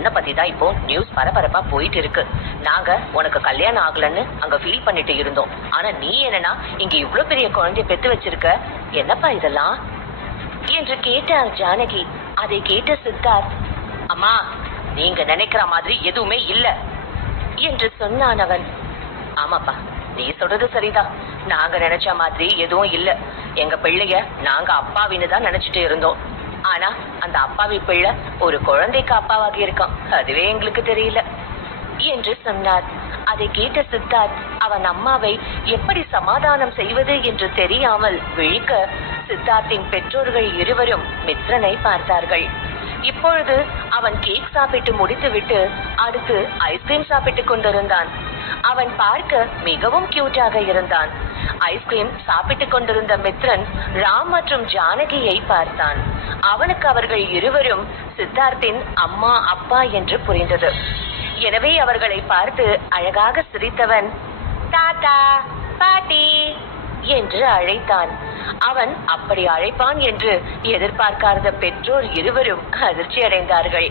உன்னை பத்தி தான் இப்போ நியூஸ் பரபரப்பா போயிட்டு இருக்கு. நாங்க உனக்கு கல்யாணம் ஆகலன்னு அங்க ஃபீல் பண்ணிட்டு இருந்தோம். ஆனா நீ என்னன்னா இங்க இவ்வளவு பெரிய குழந்தைய பெத்து வச்சிருக்க, என்னப்பா இதெல்லாம் என்று கேட்டார் ஜானகி. அதை கேட்ட சித்தார்த், அம்மா நீங்க நினைக்கிற மாதிரி எதுவுமே இல்ல என்று சொன்னான் அவன். ஆமாப்பா, நீ சொல்றது சரிதான். நாங்க நினைச்ச மாதிரி எதுவும் இல்ல. எங்க பிள்ளைய நாங்க அப்பாவின்னு தான் நினைச்சிட்டு இருந்தோம். ஆனா அந்த அப்பாவி பிள்ளை ஒரு குழந்தைக்கு அப்பாவாகி இருக்கான், அதுவே எங்களுக்கு தெரியல என்று சொன்னார். அதை கேட்ட சித்தார்த் அவன் அம்மாவை எப்படி சமாதானம் செய்வது என்று தெரியாமல் விழிக்க, சித்தார்த்தின் பெற்றோர்கள் இருவரும் மித்ரனை பார்த்தார்கள். இப்பொழுது அவன் கேக் சாப்பிட்டு முடித்துவிட்டு அடுத்து ஐஸ்கிரீம் சாப்பிட்டுக் கொண்டிருந்தான். அவன் பார்க்க மிகவும் கியூட்டாக இருந்தான். ஐஸ்கிரீம் சாப்பிட்டுக் கொண்டிருந்த மித்ரன் ராம் மற்றும் ஜானகியை பார்த்தான். அவனுக்கு அவர்கள் இருவரும் சித்தார்த்தின் அம்மா அப்பா என்று புரிந்தது. எனவே அவர்களை பார்த்து அழகாக சிரித்தவன் தாத்தா பாட்டி என்று அழைத்தான். அவன் அப்படி அழைப்பான் என்று எதிர்பார்க்காத பெற்றோர் இருவரும் அதிர்ச்சி அடைந்தார்கள்.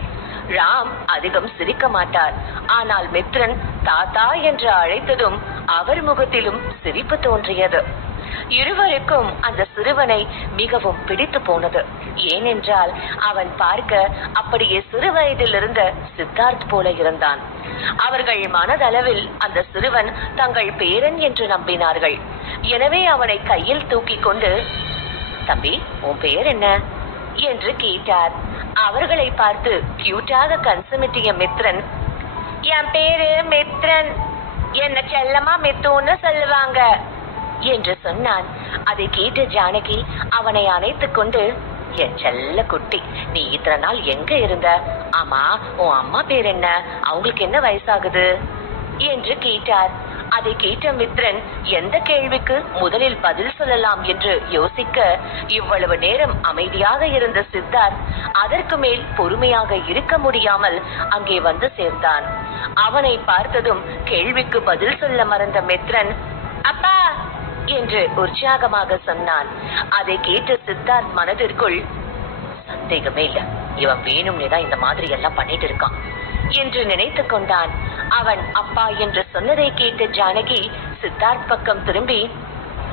ராம் அதிகம் சிரிக்க மாட்டார். ஆனால் மித்ரன் தாத்தா என்று அழைத்ததும் அவர் முகத்திலும் சிரிப்பு தோன்றியது. இருவருக்கும் அந்த சிறுவனை மிகவும் பிடித்து போனது. ஏனென்றால் அவன் பார்க்க அப்படியே சிறு வயதில் இருந்த சித்தார்த் போல இருந்தான். அவர்கள் மனதளவில் அந்த சிறுவன் தங்கள் பேரன் என்று நம்பினார்கள். எனவே அவனை கையில் தூக்கி கொண்டு, தம்பி உன் பேர் என்ன என்று கேட்டார். அவர்களை பார்த்து கியூட்டாக கன்சுமிட்டிய மித்ரன், என் பேரு மித்ரன், என்ன செல்லமா மித்துன்னு சொல்லுவாங்க என்று சொன்னான். அதை கேட்ட ஜானகி அவனை அணைத்துக் கொண்டு, என் செல்ல குட்டி, நீ இத்தனை நாள் எங்க இருந்த? ஆமா உன் அம்மா பேர் என்ன, அவங்களுக்கு என்ன வயசாகுது என்று கேட்டார். அதை கேட்ட மித்ரன் எந்த கேள்விக்கு முதலில் பதில் சொல்லலாம் என்று யோசிக்க, இவ்வளவு நேரம் அமைதியாக இருந்த சித்தார்த் அதற்கு மேல் பொறுமையாக இருக்க முடியாமல் அங்கே வந்து சேர்ந்தான். அவனை பார்த்ததும் கேள்விக்கு பதில் சொல்ல மறந்த மித்ரன், அப்பா என்று உற்சாகமாக சொன்னான். அதை கேட்ட சித்தார்த் மனதிற்குள், சந்தேகமே இல்ல, இவன் வேணும்னே தான் இந்த மாதிரி எல்லாம் பண்ணிட்டு இருக்கான் என்று நினைத்து கொண்டான். அவன் அப்பா என்று சொன்னதை கேட்ட ஜானகி சித்தார்த் பக்கம் திரும்பி,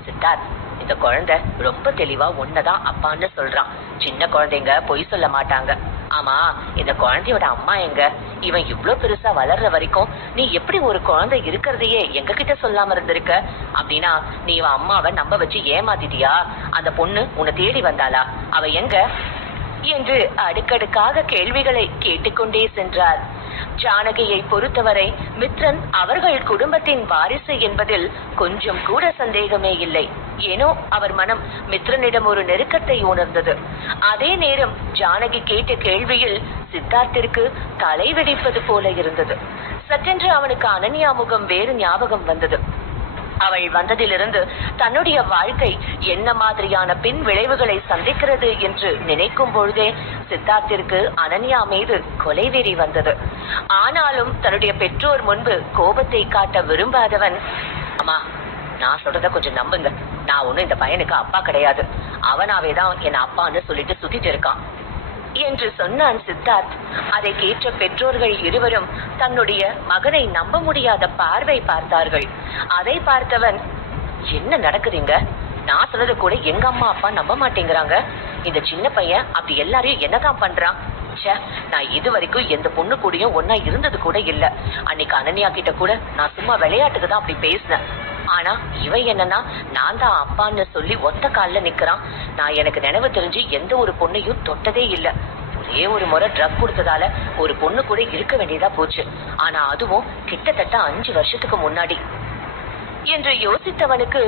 சித்தார்த், இந்த குழந்தை ரொம்ப தெளிவா உன்னதான் அப்பான்னு சொல்றான். சின்ன குழந்தைங்க பொய் சொல்ல மாட்டாங்க. ஆமா, இந்த குழந்தையோட அம்மா எங்க? இவன் இவ்வளவு பெருசா வளர்ற வரைக்கும் நீ எப்படி ஒரு குழந்தை இருக்கிறதையே எங்க கிட்ட சொல்லாம இருந்திருக்க? அப்படின்னா நீ இவன் அம்மாவை நம்ப வச்சு ஏமாத்திட்டியா? அந்த பொண்ணு உன்னை தேடி வந்தாளா? அவ எங்க என்று அடுக்கடுக்காக கேள்விகளை கேட்டுக்கொண்டே சென்றார். ஜானகியை பொறுத்தவரை மித்ரன் அவர்கள் குடும்பத்தின் வாரிசு என்பதில் கொஞ்சம் கூட சந்தேகமே இல்லை. ஏனோ அவர் மனம் மித்ரனிடம் ஒரு நெருக்கத்தை உணர்ந்தது. அதே நேரம் ஜானகி கேட்ட கேள்வியில் சித்தார்த்திற்கு தலை வெடிப்பது போல இருந்தது. சற்றென்று அவனுக்கு அனன்யா முகம் வேறு ஞாபகம் வந்தது. அவள் வந்ததிலிருந்து தன்னுடைய வாழ்க்கை என்ன மாதிரியான பின் விளைவுகளை சந்திக்கிறது என்று நினைக்கும் பொழுதே சித்தார்த்திற்கு அனன்யா மீது கொலைவெறி வந்தது. ஆனாலும் தன்னுடைய பெற்றோர் முன்பு கோபத்தை காட்ட விரும்பாதவன், அம்மா நான் சொல்றத கொஞ்சம் நம்புங்க, நான் ஒண்ணும் இந்த பையனுக்கு அப்பா கிடையாது, அவனாவேதான் என் அப்பான்னு சொல்லிட்டு சுத்திட்டு இருக்கான் என்று சொன்னான் சித்தார்த். அதை கேட்ட பெற்றோர்கள் இருவரும் தன்னுடைய மகனை நம்ப முடியாத பார்வை பார்த்தார்கள். அதை பார்த்தவன், என்ன நடக்குதுங்க? நான் சொன்னது கூட எங்க அம்மா அப்பா நம்ப மாட்டேங்கிறாங்க. இந்த சின்ன பையன் அப்படி எல்லாரையும் என்னதான் பண்றான்? நான் இது வரைக்கும் எந்த பொண்ணு கூடயும் ஒன்னா இருந்தது கூட இல்ல. அன்னைக்கு அனன்யா கிட்ட கூட நான் சும்மா விளையாட்டுக்கு தான் அப்படி பேசினேன். ஆனா இவன் என்னன்னா நான் தான் அப்பான்னு சொல்லி ஒத்த கால்ல நிக்கிறான். நான் எனக்கு நினைவு தெரிஞ்சு எந்த ஒரு பொண்ணையும் தொட்டதே இல்ல. ஒரே ஒரு முறை ட்ரக் கொடுத்ததால ஒரு பொண்ணு கூட இருக்க வேண்டியதா போச்சு. ஆனா அதுவும் கிட்டத்தட்ட 5 வருஷத்துக்கு முன்னாடி என்று யோசித்தவனுக்கு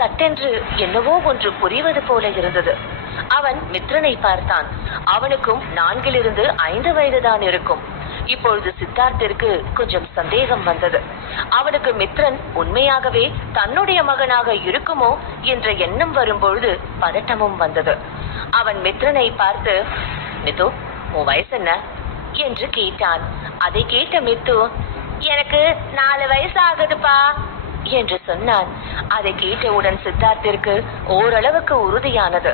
சட்டென்று என்னவோ ஒன்று புரிவது போல இருந்தது. அவன் மித்ரனை பார்த்தான். அவனுக்கும் 4 to 5 வயதுதான் இருக்கும். இப்பொழுது சித்தார்த்திற்கு கொஞ்சம் சந்தேகம் வந்தது. அவனுக்கு மித்ரன் உண்மையாகவே தன்னுடைய மகனாக இருக்குமோ என்ற எண்ணம் வரும்பொழுது பதட்டமும் வந்தது. அவன் மித்ரனை பார்த்து, மித்து உன் வயசு என்ன என்று கேட்டான். அதை கேட்ட மித்து, எனக்கு 4 வயசு ஆகுதுப்பா என்று சொன்னான். அதை கேட்டவுடன் சித்தார்த்திற்கு ஓரளவுக்கு உறுதியானது.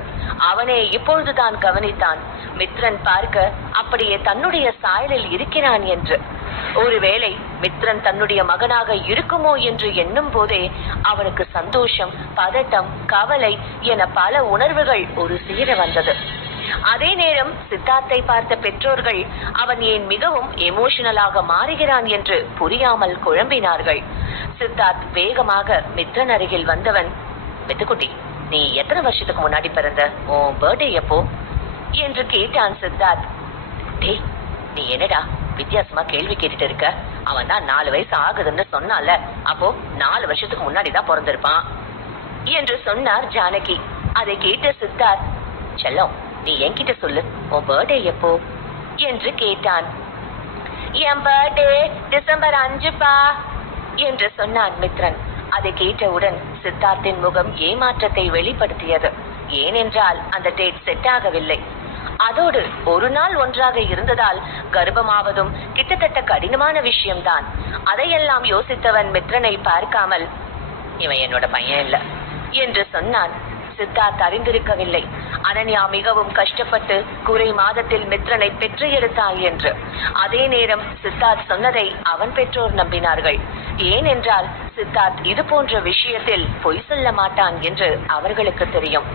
அவனே இப்பொழுதுதான் கவனித்தான் மித்ரன் பார்க்க அப்படியே தன்னுடைய சாயலில் இருக்கிறான் என்று. ஒருவேளை மித்ரன் தன்னுடைய மகனாக இருக்குமோ என்று எண்ணும் போதே அவனுக்கு சந்தோஷம், பதட்டம், கவலை என பல உணர்வுகள் ஒரு சேர வந்தது. அதே நேரம் சித்தார்த்தை பார்த்த பெற்றோர்கள் அவன் ஏன் மிகவும் எமோஷனலாக மாறுகிறான் என்று புரியாமல் குழம்பினார்கள். சித்தார்த் வேகமாக மித்ரன் அருகில் வந்தவன், மித்துக்குட்டி, நீ எத்தனை வருஷத்துக்கு முன்னாடி பிறந்த? உன் பர்த்டே எப்போ என்று கேட்டான் சித்தார்த். டேய், நீ என்னடா வித்தியாசமா கேள்வி கேட்டுட்டு இருக்க? அவன் தான் 4 வயசு ஆகுதுன்னு சொன்னால, அப்போ 4 வருஷத்துக்கு முன்னாடி தான் பிறந்திருப்பான் என்று சொன்னார் ஜானகி. அதை கேட்ட சித்தார்த், செல்லம், நீ என்கிட்ட சொல்லு, உன் பர்த்டே எப்போ என்று கேட்டான். என் பர்த்டே டிசம்பர் 5 என்று சொன்னான் மித்ரன். அதை கேட்டவுடன் சித்தார்த்தின் முகம் ஏமாற்றத்தை வெளிப்படுத்தியது. ஏனென்றால் அந்த டேட் செட் ஆகவில்லை. அதோடு ஒரு நாள் ஒன்றாக இருந்ததால் கர்ப்பமாவதும் கிட்டத்தட்ட கடினமான விஷயம்தான். அதையெல்லாம் யோசித்தவன் மித்ரனை பார்க்காமல், இவன் என்னோட பையன் இல்ல என்று சொன்னான். சித்தார்த் அறிந்திருக்கவில்லை அனன்யா மிகவும் கஷ்டப்பட்டு குறை மாதத்தில் மித்ரனை பெற்று எடுத்தாள் என்று. அதே நேரம் சித்தார்த் சொன்னதை அவன் பெற்றோர் நம்பினார்கள். ஏனென்றால் சித்தார்த் இது போன்ற விஷயத்தில் பொய் சொல்ல மாட்டான் என்று அவர்களுக்கு தெரியும்.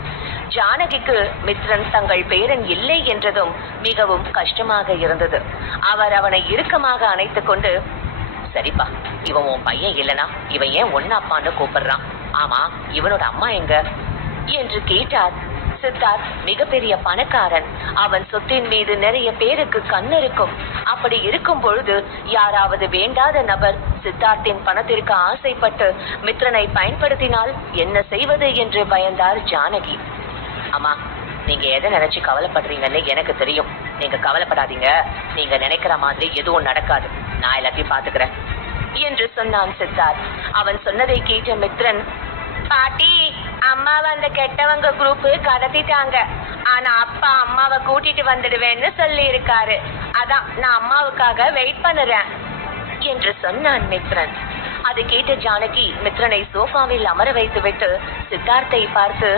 ஜானகிக்கு மித்ரன் தங்கள் பேரன் இல்லை என்றதும் மிகவும் கஷ்டமாக இருந்தது. அவர் அவனை இறுக்கமாக அணைத்துக் கொண்டு, சரிப்பா, இவன் உன் பையன் இல்லனா இவன் ஏன் ஒன்னு அப்பான்னு கூப்பிடுறான்? ஆமா, இவனோட அம்மா எங்க என்று கேட்டார். சித்தார்த் மிகப்பெரிய பணக்காரன். அவன் சொத்தின் மீது நிறைய பேருக்கு கண் இருக்கும். அப்படி இருக்கும் பொழுது யாராவது வேண்டாத நபர் சித்தார்த்தின் பணத்திற்கு ஆசைப்பட்டு மித்ரனை பயன்படுத்தினால் என்ன செய்வது என்று பயந்தார் ஜானகி. அம்மா, நீங்க எதை நினைச்சு கவலைப்படுறீங்கன்னு எனக்கு தெரியும். நீங்க கவலைப்படாதீங்க. நீங்க நினைக்கிற மாதிரி எதுவும் நடக்காது. நான் எல்லாத்தையும் பாத்துக்கிறேன் என்று சொன்னான் சித்தார்த். அவன் சொன்னதை கேட்ட மித்ரன், பாட்டி, அம்மாவை அந்த கெட்டவங்க குரூப் கடத்திட்டாங்க. ஆனா அப்பா அம்மாவை கூட்டிட்டு வந்துடுவேன்னு சொல்லி இருக்காரு. அதான் நான் அம்மாவுக்காக வெயிட் பண்ணுறேன் என்று சொன்னான் மித்ரன். அதை கேட்ட ஜானகி மித்ரனை சோஃபாவில் அமர வைத்து விட்டு சித்தார்த்தை பார்த்து,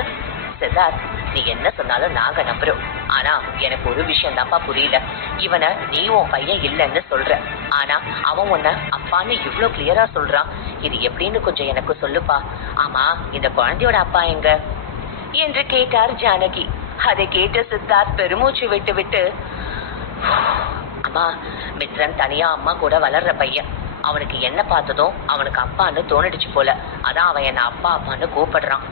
சித்தார்த், நீ என்ன சொன்னாலும் நாங்க நம்புறோம். ஆனா எனக்கு ஒரு விஷயம் தான்ப்பா புரியல. இவனை நீ உன் பையன் இல்லைன்னு சொல்ற, ஆனா அவன் உன்னை அப்பான்னு இவ்வளவு கிளியரா சொல்றான். இது எப்படின்னு கொஞ்சம் எனக்கு சொல்லுப்பா. ஆமா, இந்த குழந்தையோட அப்பா எங்க என்று கேட்டார் ஜானகி. அதை கேட்ட சித்தார்த் பெருமூச்சு விட்டு விட்டு, அம்மா, மித்ரன் தனியா அம்மா கூட வளர்ற பையன். அவனுக்கு என்ன பார்த்ததும் அவனுக்கு அப்பான்னு தோணிடுச்சு போல. அதான் அவன் என்ன அப்பா அப்பான்னு கூப்பிடுறான்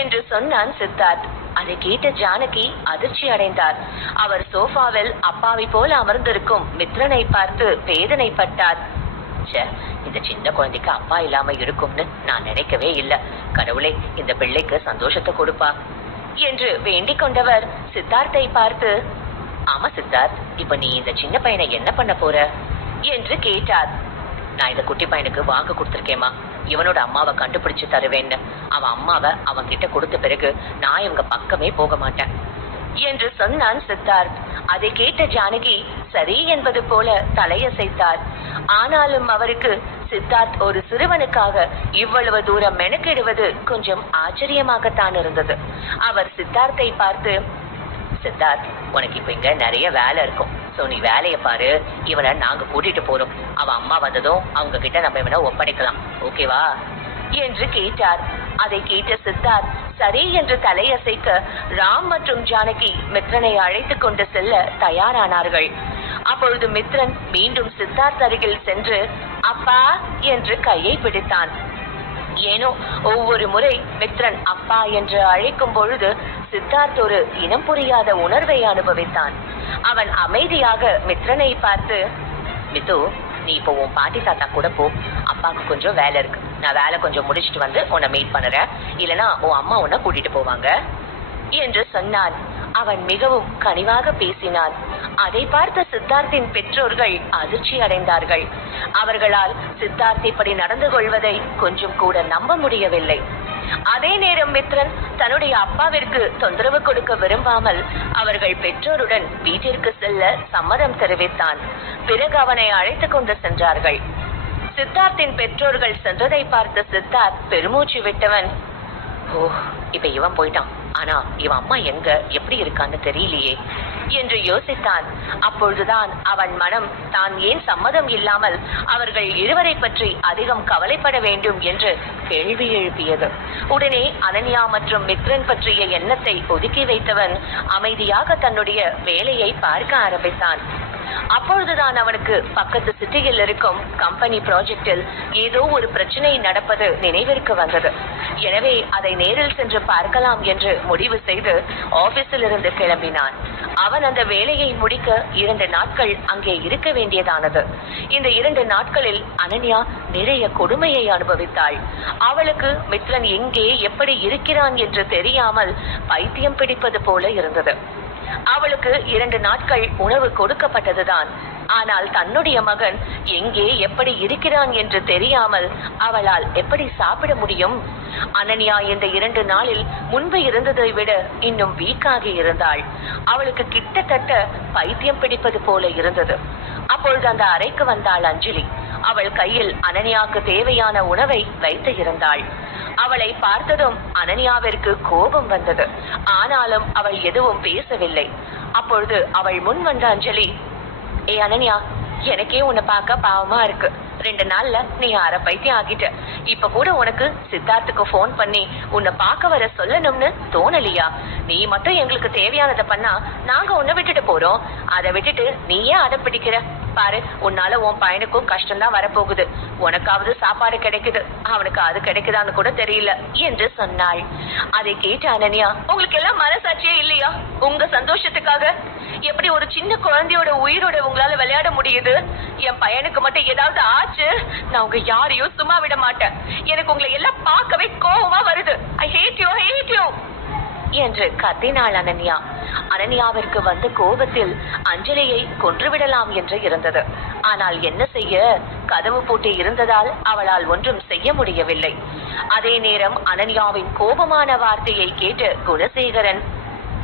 என்று சொன்னான் சித்தார்த். அதை கேட்ட ஜானகி அதிர்ச்சி அடைந்தார். அவர் சோஃபாவில் அப்பாவை போல அமர்ந்திருக்கும் மித்ரனை பார்த்து வேதனைப்பட்டார். இந்த சின்ன குழந்தைக்கு அப்பா இல்லாம இருக்கும்னு நான் நினைக்கவே இல்லை. கடவுளே, இந்த பிள்ளைக்கு சந்தோஷத்தை கொடுப்பா என்று வேண்டிக் கொண்டவர் சித்தார்த்தை பார்த்து, ஆமா சித்தார்த், இப்ப நீ இந்த சின்ன பையனை என்ன பண்ண போற என்று கேட்டார். நான் இந்த குட்டி பையனுக்கு வாக்கு கொடுத்திருக்கேம்மா, இவனோட அம்மாவை கண்டுபிடிச்சு தருவேன்னு. அவன் அம்மாவை அவன் கிட்ட கொடுத்த பிறகு நான் இவங்க பக்கமே போக மாட்டேன் என்று சொன்னான் சித்தார்த். அதை கேட்ட ஜானகி சரி என்பது போல தலையசைத்தார். ஆனாலும் அவருக்கு சித்தார்த் ஒரு சிறுவனுக்காக இவ்வளவு தூரம் மெனக்கிடுவது கொஞ்சம் ஆச்சரியமாகத்தான் இருந்தது. அவர் சித்தார்த்தை பார்த்து, சித்தார்த், உனக்கு இப்ப இங்க நிறைய வேலை இருக்கும். சோ நீ வேலையை பாரு. இவனை நாங்க கூட்டிட்டு போறோம். அவன் அம்மா வந்ததும் அவங்க கிட்ட நம்ம இவனை ஒப்படைக்கலாம், ஓகேவா என்று கேட்டார். அதை கேட்ட சித்தார்த் சரி என்று தலையசைக்க ராம் மற்றும் ஜானகி மித்ரனை அழைத்து கொண்டு செல்ல தயாரானார்கள். அப்பொழுது மித்ரன் மீண்டும் சித்தார்த் அருகில் சென்று அப்பா என்று கையை பிடித்தான். ஏனோ ஒவ்வொரு முறை மித்ரன் அப்பா என்று அழைக்கும் பொழுது சித்தார்த் ஒரு இனம் புரியாத உணர்வை அனுபவித்தான். அவன் அமைதியாக மித்ரனை பார்த்து, மித்து, நீ இப்போ உன் பாட்டி தாத்தா கூட போ. அப்பாவுக்கு கொஞ்சம் வேலை இருக்கு. நான் வேலை கொஞ்சம் முடிச்சுட்டு வந்து உன்னை மீட் பண்ணுறேன். இல்லைனா உன் அம்மா உன்னை கூட்டிட்டு போவாங்க என்று சொன்னான். அவன் மிகவும் கனிவாக பேசினான். அதை பார்த்த சித்தார்த்தின் பெற்றோர்கள் அதிர்ச்சி அடைந்தார்கள். அவர்களால் சித்தார்த் இப்படி நடந்து கொள்வதை கொஞ்சம் கூட நம்ப முடியவில்லை. அதே நேரம் மித்ரன் தன்னுடைய அப்பாவிற்கு தொந்தரவு கொடுக்க விரும்பாமல் அவர்கள் பெற்றோருடன் வீட்டிற்கு செல்ல சம்மதம் தெரிவித்தான். பிறகு அவனை அழைத்து கொண்டு சென்றார்கள். சித்தார்த்தின் பெற்றோர்கள் சென்றதை பார்த்த சித்தார்த் பெருமூச்சு விட்டவன், ஓ இப்ப இவன் போயிட்டான், ஆனா இவன் அம்மா எங்க எப்படி இருக்கான்னு தெரியலையே என்று யோசித்தான். அப்பொழுதுதான் அவன் மனம் தான் ஏன் சம்மதம் இல்லாமல் அவர்கள் இருவரை பற்றி அதிகம் கவலைப்பட வேண்டும் என்று கேள்வி எழுப்பியது. உடனே அனன்யா மற்றும் மித்ரன் பற்றிய எண்ணத்தை ஒதுக்கி வைத்தவன் அமைதியாக தன்னுடைய வேலையை பார்க்க ஆரம்பித்தான். அப்பொழுதுதான் அவனுக்கு பக்கத்து சிட்டியில் இருக்கும் கம்பெனி ப்ராஜெக்டில் ஏதோ ஒரு பிரச்சனை நடப்பது நினைவிற்கு வந்தது. எனவே அதை நேரில் சென்று பார்க்கலாம் என்று முடிவு செய்து ஆபீஸில் இருந்து கிளம்பினான். அவன் அந்த வேலையை முடிக்க 2 நாட்கள் அங்கே இருக்க வேண்டியதானது. இந்த 2 நாட்களில் அனன்யா நிறைய கொடுமையை அனுபவித்தாள். அவளுக்கு மித்ரன் எங்கே எப்படி இருக்கிறான் என்று தெரியாமல் பைத்தியம் பிடிப்பது போல இருந்தது. அவளுக்கு 2 நாட்கள் உணவு கொடுக்கப்பட்டதுதான். ஆனால் தன்னுடைய மகன் எங்கே எப்படி இருக்கிறான் என்று தெரியாமல் அவளால் எப்படி சாப்பிட முடியும்? அனன்யா இந்த 2 நாளில் முன்பு இருந்ததை விட இன்னும் வீக்காகி இருந்தாள். அவளுக்கு கிட்டத்தட்ட பைத்தியம் பிடிப்பது போல இருந்தது. அப்பொழுது அந்த அறைக்கு வந்தாள் அஞ்சலி. அவள் கையில் அனன்யாவுக்கு தேவையான உணவை வைத்து இருந்தாள். அவளை பார்த்ததும் அனன்யாவிற்கு கோபம் வந்தது. ஆனாலும் அவள் எதுவும் பேசவில்லை. அப்பொழுது அவள் முன் வந்த அஞ்சலி, ஏ அனன்யா, எனக்கே உன்னை பார்க்க பாவமா இருக்கு. 2 நாள்ல நீ அரை பைத்தியம் ஆகிட்ட. இப்ப கூட உனக்கு சித்தார்த்துக்கு போன் பண்ணி உன்னை பார்க்க வர சொல்லணும்னு தோணலியா? நீ மட்டும் எங்களுக்கு தேவையானதை பண்ணா நாங்க உன்னை விட்டுட்டு போறோம். அதை விட்டுட்டு நீ ஏன் அடம் பிடிக்கிற? பாரு, உன்னால உன் பையனுக்கும் கஷ்டம்தான் வரப்போகுது. உனக்காவது சாப்பாடு கிடைக்குது, அவனுக்கு அது கிடைக்குதான்னு கூட தெரியல என்று சொன்னாள். அதை கேட்ட அனன்யா, உங்களுக்கு எல்லாம் மனசாட்சியே இல்லையா? உங்க சந்தோஷத்துக்காக எப்படி ஒரு சின்ன குழந்தையோட உயிரோட உங்களால விளையாட முடியுது? என் பையனுக்கு மட்டும் ஏதாவது ஆச்சு, நான் உங்க யாரையும் சும்மா விட மாட்டேன். எனக்கு உங்களை எல்லாம் பார்க்கவே கோபமா வருது. ஐ ஹேட் யூ, ஹேட் யூ என்று கத்தினாள் அனன்யா. அனன்யாவிற்கு வந்த கோபத்தில் அஞ்சலியை கொன்றுவிடலாம் என்று இருந்தது. ஆனால் என்ன செய்ய, கதவு பூட்டி இருந்ததால் அவளால் ஒன்றும் செய்ய முடியவில்லை. அதே நேரம் அனன்யாவின் கோபமான வார்த்தையை கேட்டு குணசேகரன்,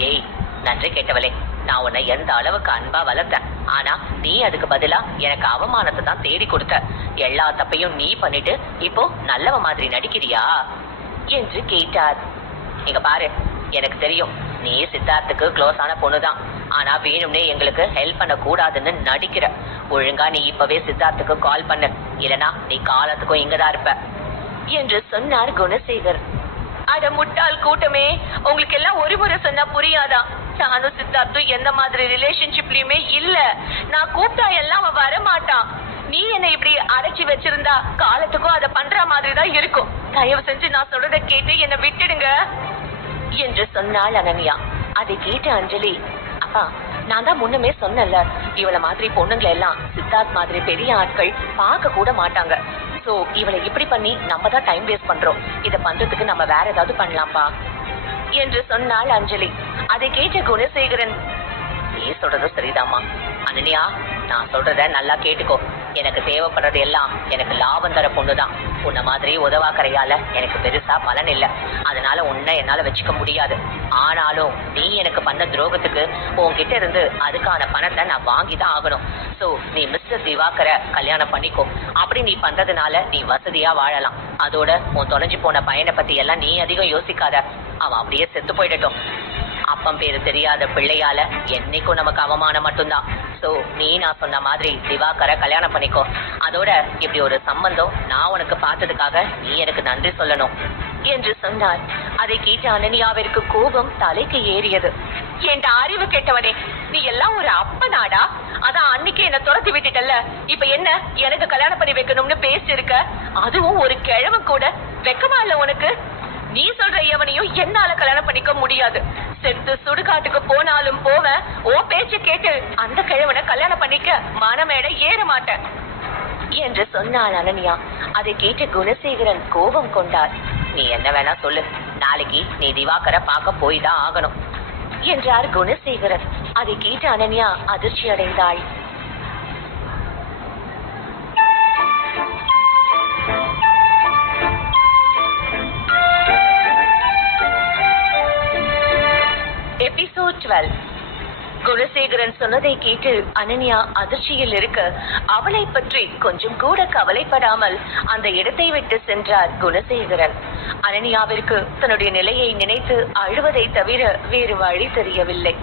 ஏய் நன்றி கேட்டவளே, நான் உன்னை எந்த அளவுக்கு அன்பா வளர்த்தேன். ஆனா நீ அதுக்கு பதிலா எனக்கு அவமானத்தை தான் தேடி கொடுத்த. எல்லா தப்பையும் நீ பண்ணிட்டு இப்போ நல்லவ மாதிரி நடிக்கிறியா என்று கேட்டார். இங்க பாரு, எனக்கு தெரியும் நீ சித்தார்த்துக்கு க்ளோஸ் ஆன பொண்ணுதான். ஆனா வேணும்னே எங்களுக்கு ஹெல்ப் பண்ண கூடாதுன்னு நடிக்கிற. ஒழுங்கா நீ இப்பவே சித்தார்த்துக்கு கால் பண்ணு, இல்லனா நீ காலத்துக்கும் இங்கதான் இருப்ப என்று சொன்னார் குணசேகர். அட முட்டாள் கூட்டமே, உங்களுக்கு எல்லாம் ஒரு முறை சொன்னா புரியாதா? நானும் சித்தார்த்தும் எந்த மாதிரி ரிலேஷன்ஷிப்லயுமே இல்ல. நான் கூப்பிட்டா எல்லாம் அவன் வரமாட்டான். நீ என்னை இப்படி அடைச்சி வச்சிருந்தா காலத்துக்கும் அதை பண்ற மாதிரிதான் இருக்கும். தயவு செஞ்சு நான் சொல்றத கேட்டு என்னை விட்டுடுங்க என்று சொன்னாள் அனன்யா. அதை கேட்ட அஞ்சலி, அப்பா நான் தான் முன்னமே சொன்னல, இவள மாதிரி பொண்ணுங்களை எல்லாம் சித்தார்த் மாதிரி பெரிய ஆட்கள் பார்க்க கூட மாட்டாங்க. சோ இவளை இப்படி பண்ணி நம்ம தான் டைம் வேஸ்ட் பண்றோம். இத பண்றதுக்கு நம்ம வேற ஏதாவது பண்ணலாம்பா என்று சொன்னாள் அஞ்சலி. அதை கேட்ட குணசேகரன், நீ சொல்றது சரிதாமா. அனன்யா, நான் சொல்றத நல்லா கேட்டுக்கோ. எனக்கு தேவைப்படுறது எல்லாம் எனக்கு லாபம் தர பொண்ணுதான். உன்ன மாதிரி உதவாக்கறையால எனக்கு பெருசா பலன் இல்லை. அதனால உன்னை என்னால வச்சுக்க முடியாது. ஆனாலும் நீ எனக்கு பண்ண துரோகத்துக்கு உன்கிட்ட இருந்து அதுக்கான பணத்தை நான் வாங்கிதான் ஆகணும். சோ நீ மிஸ்டர் திவாகர கல்யாணம் பண்ணிக்கோ. அப்படி நீ பண்றதுனால நீ வசதியா வாழலாம். அதோட உன் தொலைஞ்சு போன பையனை பத்தி எல்லாம் நீ அதிகம் யோசிக்காத. அவன் அப்படியே செத்து போயிடட்டும். அப்பம் பேரு தெரியாத பிள்ளையால என்னைக்கும் நமக்கு அவமானம் மட்டும்தான். சோ நீ நான் சொன்ன மாதிரி திவாகர கல்யாணம் பண்ணிக்கோ. அதோட இப்படி ஒரு சம்பந்தம் நான் உனக்கு பார்த்ததுக்காக நீ எனக்கு நன்றி சொல்லணும் என்று சொன்னார். அதை கேட்ட அனன்யாவிற்கு கோபம் தலைக்கு ஏறியது. என் அறிவு கெட்டவனே, நீ எல்லாம் ஒரு அப்பனாடா? அதான் அன்னைக்கு என்ன துரத்தி விட்டுட்டல்ல, இப்ப என்ன எனக்கு கல்யாணம் பண்ணி வைக்கணும்னு பேசிட்டு இருக்க? அதுவும் ஒரு கிழவன் கூட. வெக்கமா இல்ல உனக்கு? நீ சொல்ற எவனையும் என்னால கல்யாணம் பண்ணிக்க முடியாது. செத்து சுடுகாட்டுக்கு போனாலும் போவேன். ஓ பேச்சு கேட்டு அந்த கிழவனை கல்யாணம் பண்ணிக்க மனமேட ஏற மாட்டேன் என்று சொன்னாள் அனன்யா. அதை கேட்டு குணசேகரன் கோபம் கொண்டார். நீ என்ன வேணா சொல்லு, நாளைக்கு நீ திவாகர பார்க்க போய் தான் ஆகணும் என்றார் குணசேகரன். அதை கேட்டு அனன்யா அதிர்ச்சி அடைந்தாள். எபிசோட் 12. குணசேகரன் குணசேகரன் சொன்னதை கேட்டு அனன்யா அதிர்ச்சியில் இருக்க அவளை பற்றி கொஞ்சம் கூட கவலைப்படாமல் அந்த இடத்தை விட்டு சென்றார் குணசேகரன். அனன்யாவிற்கு தன்னுடைய நிலையை நினைத்து அழுவதை தவிர வேறு வழி தெரியவில்லை.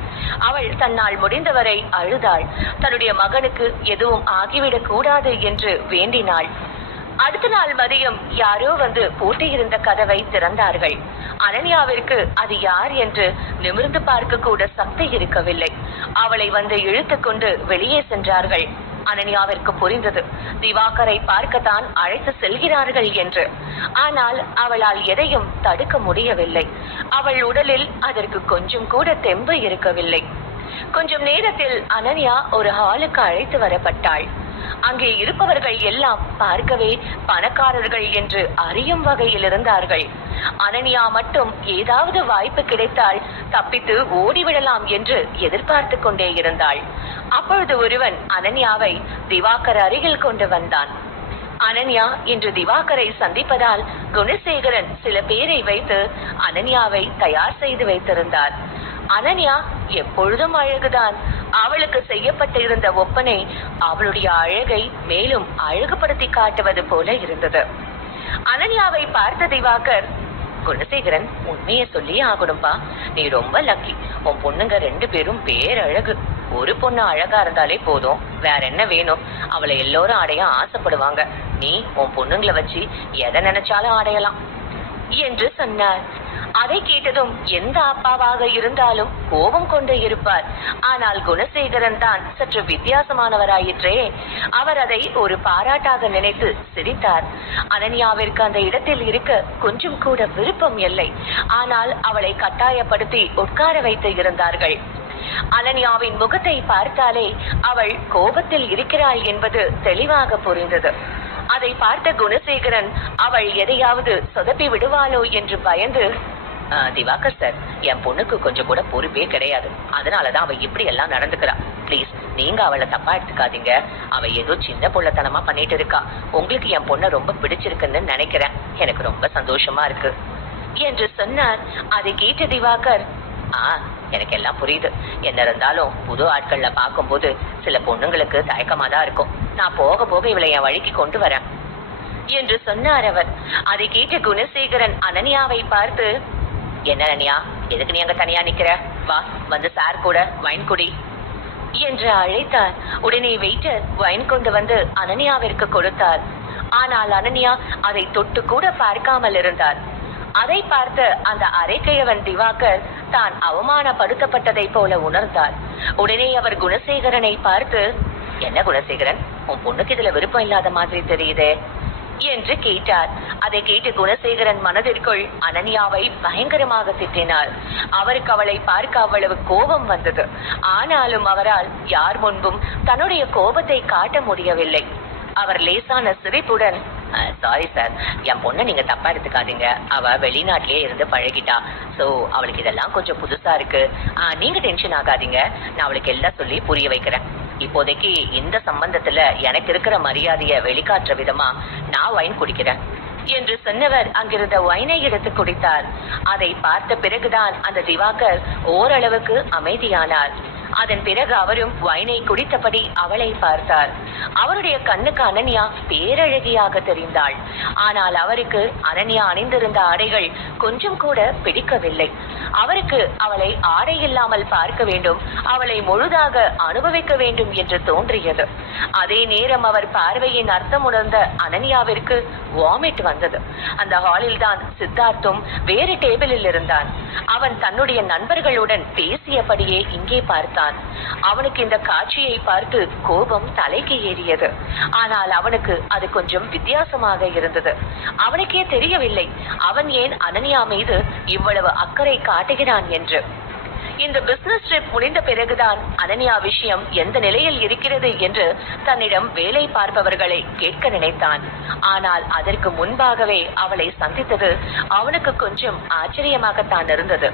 அவள் தன்னால் முடிந்தவரை அழுதாள். தன்னுடைய மகனுக்கு எதுவும் ஆகிவிடக் கூடாது என்று வேண்டினாள். அடுத்த நாள் மதியம் யாரோ வந்து பூட்டியிருந்த கதவை திறந்தார்கள். அனன்யாவிற்கு அது யார் என்று நிமிர்ந்து பார்க்க கூட சக்தி இருக்கவில்லை. அவளை வந்து இழுத்து கொண்டு வெளியே சென்றார்கள். அனன்யாவிற்கு புரிந்தது, திவாகரை பார்க்கத்தான் அழைத்து செல்கிறார்கள் என்று. ஆனால் அவளால் எதையும் தடுக்க முடியவில்லை. அவள் உடலில் அதற்கு கொஞ்சம் கூட தெம்பு இருக்கவில்லை. கொஞ்சம் நேரத்தில் அனன்யா ஒரு ஹாலுக்கு அழைத்து வரப்பட்டாள். அங்கே இருப்பவர்கள் எல்லாம் பார்க்கவே பணக்காரர்கள் என்று அறியும் வகையில் இருந்தார்கள். அனன்யா மட்டும் ஏதாவது வாய்ப்பு கிடைத்தால் தப்பித்து ஓடிவிடலாம் என்று எதிர்பார்த்து கொண்டே இருந்தாள். அப்பொழுது ஒருவன் அனன்யாவை திவாகர் அருகில் கொண்டு வந்தான். அனன்யா இன்று திவாகரை சந்திப்பதால் குணசேகரன் சில பேரை வைத்து அனன்யாவை தயார் செய்து வைத்திருந்தார். அனன்யா எப்பொழுதும் அழகுதான். அவளுக்கு செய்யப்பட்டிருந்த ஒப்பனை அவளுடைய அழகை மேலும் அழகுபடுத்தி காட்டுவது போல இருந்தது. அனன்யாவை பார்த்த திவாகர், குணசேகரன், உண்மையை சொல்லி ஆகணும்பா, நீ ரொம்ப லக்கி. உன் பொண்ணுங்க 2 பேரும் பேரழகு. ஒரு பொண்ணு அழகா இருந்தாலே போதும், வேற என்ன வேணும்? அவளை எல்லோரும் அடைய ஆசைப்படுவாங்க. நீ உன் பொண்ணுங்களை வச்சு எதை நினைச்சாலும் அடையலாம் என்று சொன்னார். அதை கேட்டதும் எந்த அப்பாவாக இருந்தாலும் கோபம் கொண்டு இருப்பார். ஆனால் குணசேகரன் தான் சற்று வித்தியாசமானவராயிற்றே. அவர் அதை ஒரு பாராட்டாக நினைத்து சிரித்தார். அனன்யாவிற்கு அந்த இடத்தில் இருக்க கொஞ்சம் கூட விருப்பம் இல்லை. ஆனால் அவளை கட்டாயப்படுத்தி உட்கார வைத்து இருந்தார்கள். அனன்யாவின் முகத்தை பார்த்தாலே அவள் கோபத்தில் இருக்கிறாள் என்பது தெளிவாக புரிந்தது. அதை பார்த்த குணசேகரன் அவள் எதையாவது சொதப்பி விடுவாளோ என்று பயந்து, திவாகர் சார், என் பொண்ணுக்கு கொஞ்சம் கூட பொறுப்பே கிடையாது. அதனாலதான் அவ இப்படி எல்லாம் நடந்துக்கிறா. பிளீஸ், நீங்க அவளை தப்பா எடுத்துக்காதீங்க. அவ ஏதோ சின்ன பொள்ளத்தனமா பண்ணிட்டு இருக்கா. உங்களுக்கு என் பொண்ணை ரொம்ப பிடிச்சிருக்குன்னு நினைக்கிறேன். எனக்கு ரொம்ப சந்தோஷமா இருக்கு என்று சொன்னார். அதை கேட்ட திவாகர், எனக்கு எல்லாம் புரியுது. என்ன இருந்தாலும் புது ஆட்கள்ல பார்க்கும்போது சில பொண்ணுங்களுக்கு தயக்கமாதான் இருக்கும். நான் போக போக இவளை என் வழிக்கு கொண்டு வரேன் என்று சொன்னார் அவர். அதை கேட்ட குணசேகரன் அனன்யாவை பார்த்து, என்ன அனன்யா, எதுக்கு நீ அங்க தனியா நிக்கிற? வா, வந்து சார் கூட வைன் குடி என்று அழைத்தார். உடனே வெயிட்டர் வைன் கொண்டு வந்து அனன்யாவிற்கு கொடுத்தார். ஆனால் அனன்யா அதை தொட்டு கூட பார்க்காமல் இருந்தார். அதை பார்த்த அந்த அரைக்கையவன் திவாகர் தான் அவமானப்படுத்தப்பட்டதை போல உணர்ந்தார். உடனே அவர் குணசேகரனை பார்த்து, என்ன குணசேகரன், உன் பொண்ணுக்கு இதுல விருப்பம் இல்லாத மாதிரி தெரியுதே என்று கேட்டார். அதை கேட்டு குணசேகரன் மனதிற்குள் அனன்யாவை பயங்கரமாக திட்டினார். அவருக்கு அவளை பார்க்க அவ்வளவு கோபம் வந்தது. ஆனாலும் அவரால் யார் முன்பும் தன்னுடைய கோபத்தை காட்ட முடியவில்லை. அவர் லேசான சிரிப்புடன், சாரி சார், என் பொண்ணை நீங்க தப்பா எடுத்துக்காதீங்க. அவ வெளிநாட்டிலேயே இருந்து பழகிட்டா. சோ அவளுக்கு இதெல்லாம் கொஞ்சம் புதுசா இருக்கு. நீங்க டென்ஷன் ஆகாதீங்க. நான் அவளுக்கு எல்லாம் சொல்லி புரிய வைக்கிறேன். இப்போதைக்கு இந்த சம்பந்தத்துல எனக்கு இருக்கிற மரியாதைய வெளிக்காட்டுற விதமா நான் வைன் குடிக்கிறேன் என்று சொன்னவர் அங்கிருந்த வைனை எடுத்து குடித்தார். அதை பார்த்த பிறகுதான் அந்த திவாகர் ஓரளவுக்கு அமைதியானார். அதன் பிறகு அவரும் வைனை குடித்தபடி அவளை பார்த்தார். அவருடைய கண்ணுக்கு அனன்யா பேரழகியாக தெரிந்தாள். ஆனால் அவருக்கு அனன்யா அணிந்திருந்த ஆடைகள் கொஞ்சம் கூட பிடிக்கவில்லை. அவருக்கு அவளை ஆடை இல்லாமல் பார்க்க வேண்டும், அவளை முழுதாக அனுபவிக்க வேண்டும் என்று தோன்றியது. அதே நேரம் அவர் பார்வையின் அர்த்தம் உணர்ந்த அனன்யாவிற்கு வாமிட் வந்தது. அந்த ஹாலில் தான் சித்தார்த்தும் வேறு டேபிளில் இருந்தான். அவன் தன்னுடைய நண்பர்களுடன் பேசியபடியே இங்கே பார்த்தான். அவனுக்கு இந்த காட்சியை பார்த்து கோபம் தலைக்கு ஏறியது. ஆனால் அவனுக்கு அது கொஞ்சம் வித்தியாசமாக இருந்தது. அவனுக்கே தெரியவில்லை அவன் ஏன் அனன்யா மீது இவ்வளவு அக்கறை காட்டுகிறான் என்று. இந்த பிசினஸ் ட்ரிப் முடிந்த பிறகுதான் அனன்யா விஷயம் எந்த நிலையில் இருக்கிறது என்று தன்னிடம் வேலை பார்ப்பவர்களை கேட்க நினைத்தான். ஆனால் அதற்கு முன்பாகவே அவளை சந்தித்தது அவனுக்கு கொஞ்சம் ஆச்சரியமாகத்தான் இருந்தது.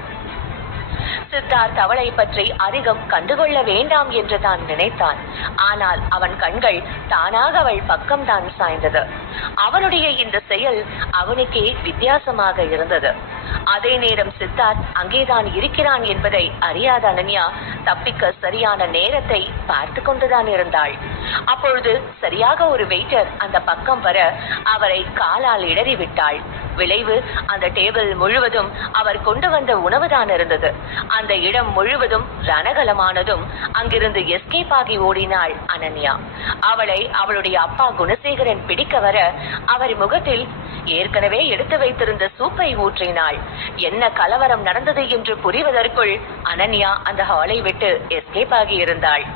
சித்தார்த் அவளை பற்றி அதிகம் கண்டுகொள்ள வேண்டாம் என்று தான் நினைத்தான். ஆனால் அவன் கண்கள் தானாக அவள் பக்கம்தான் சாய்ந்தது. அவனுடைய இந்த செயல் அவனுக்கே வித்தியாசமாக இருந்தது. அதே நேரம் சித்தார்த் அங்கேதான் இருக்கிறான் என்பதை அறியாத அனன்யா தப்பிக்க சரியான நேரத்தை பார்த்து கொண்டுதான் இருந்தாள். அப்பொழுது சரியாக ஒரு வெயிட்டர் அந்த பக்கம் வர அவரை காலால் இடறி விட்டாள். விளைவு அந்த டேபிள் முழுவதும் அவர் கொண்டு வந்த உணவுதான் இருந்தது. அந்த இடம் முழுவதும் ரணகலமானதும் அங்கிருந்து எஸ்கேப் ஆகி ஓடினாள் அனன்யா. அவளை அவளுடைய அப்பா குணசேகரன் பிடிக்க வர அவர் முகத்தில் ஏற்கனவே எடுத்து வைத்திருந்த சூப்பை ஊற்றினாள். என்ன கலவரம் நடந்தது என்று புரிவதற்குள் அனன்யா அந்த ஹாலை விட்டு எஸ்கேப் ஆகி இருந்தாள்.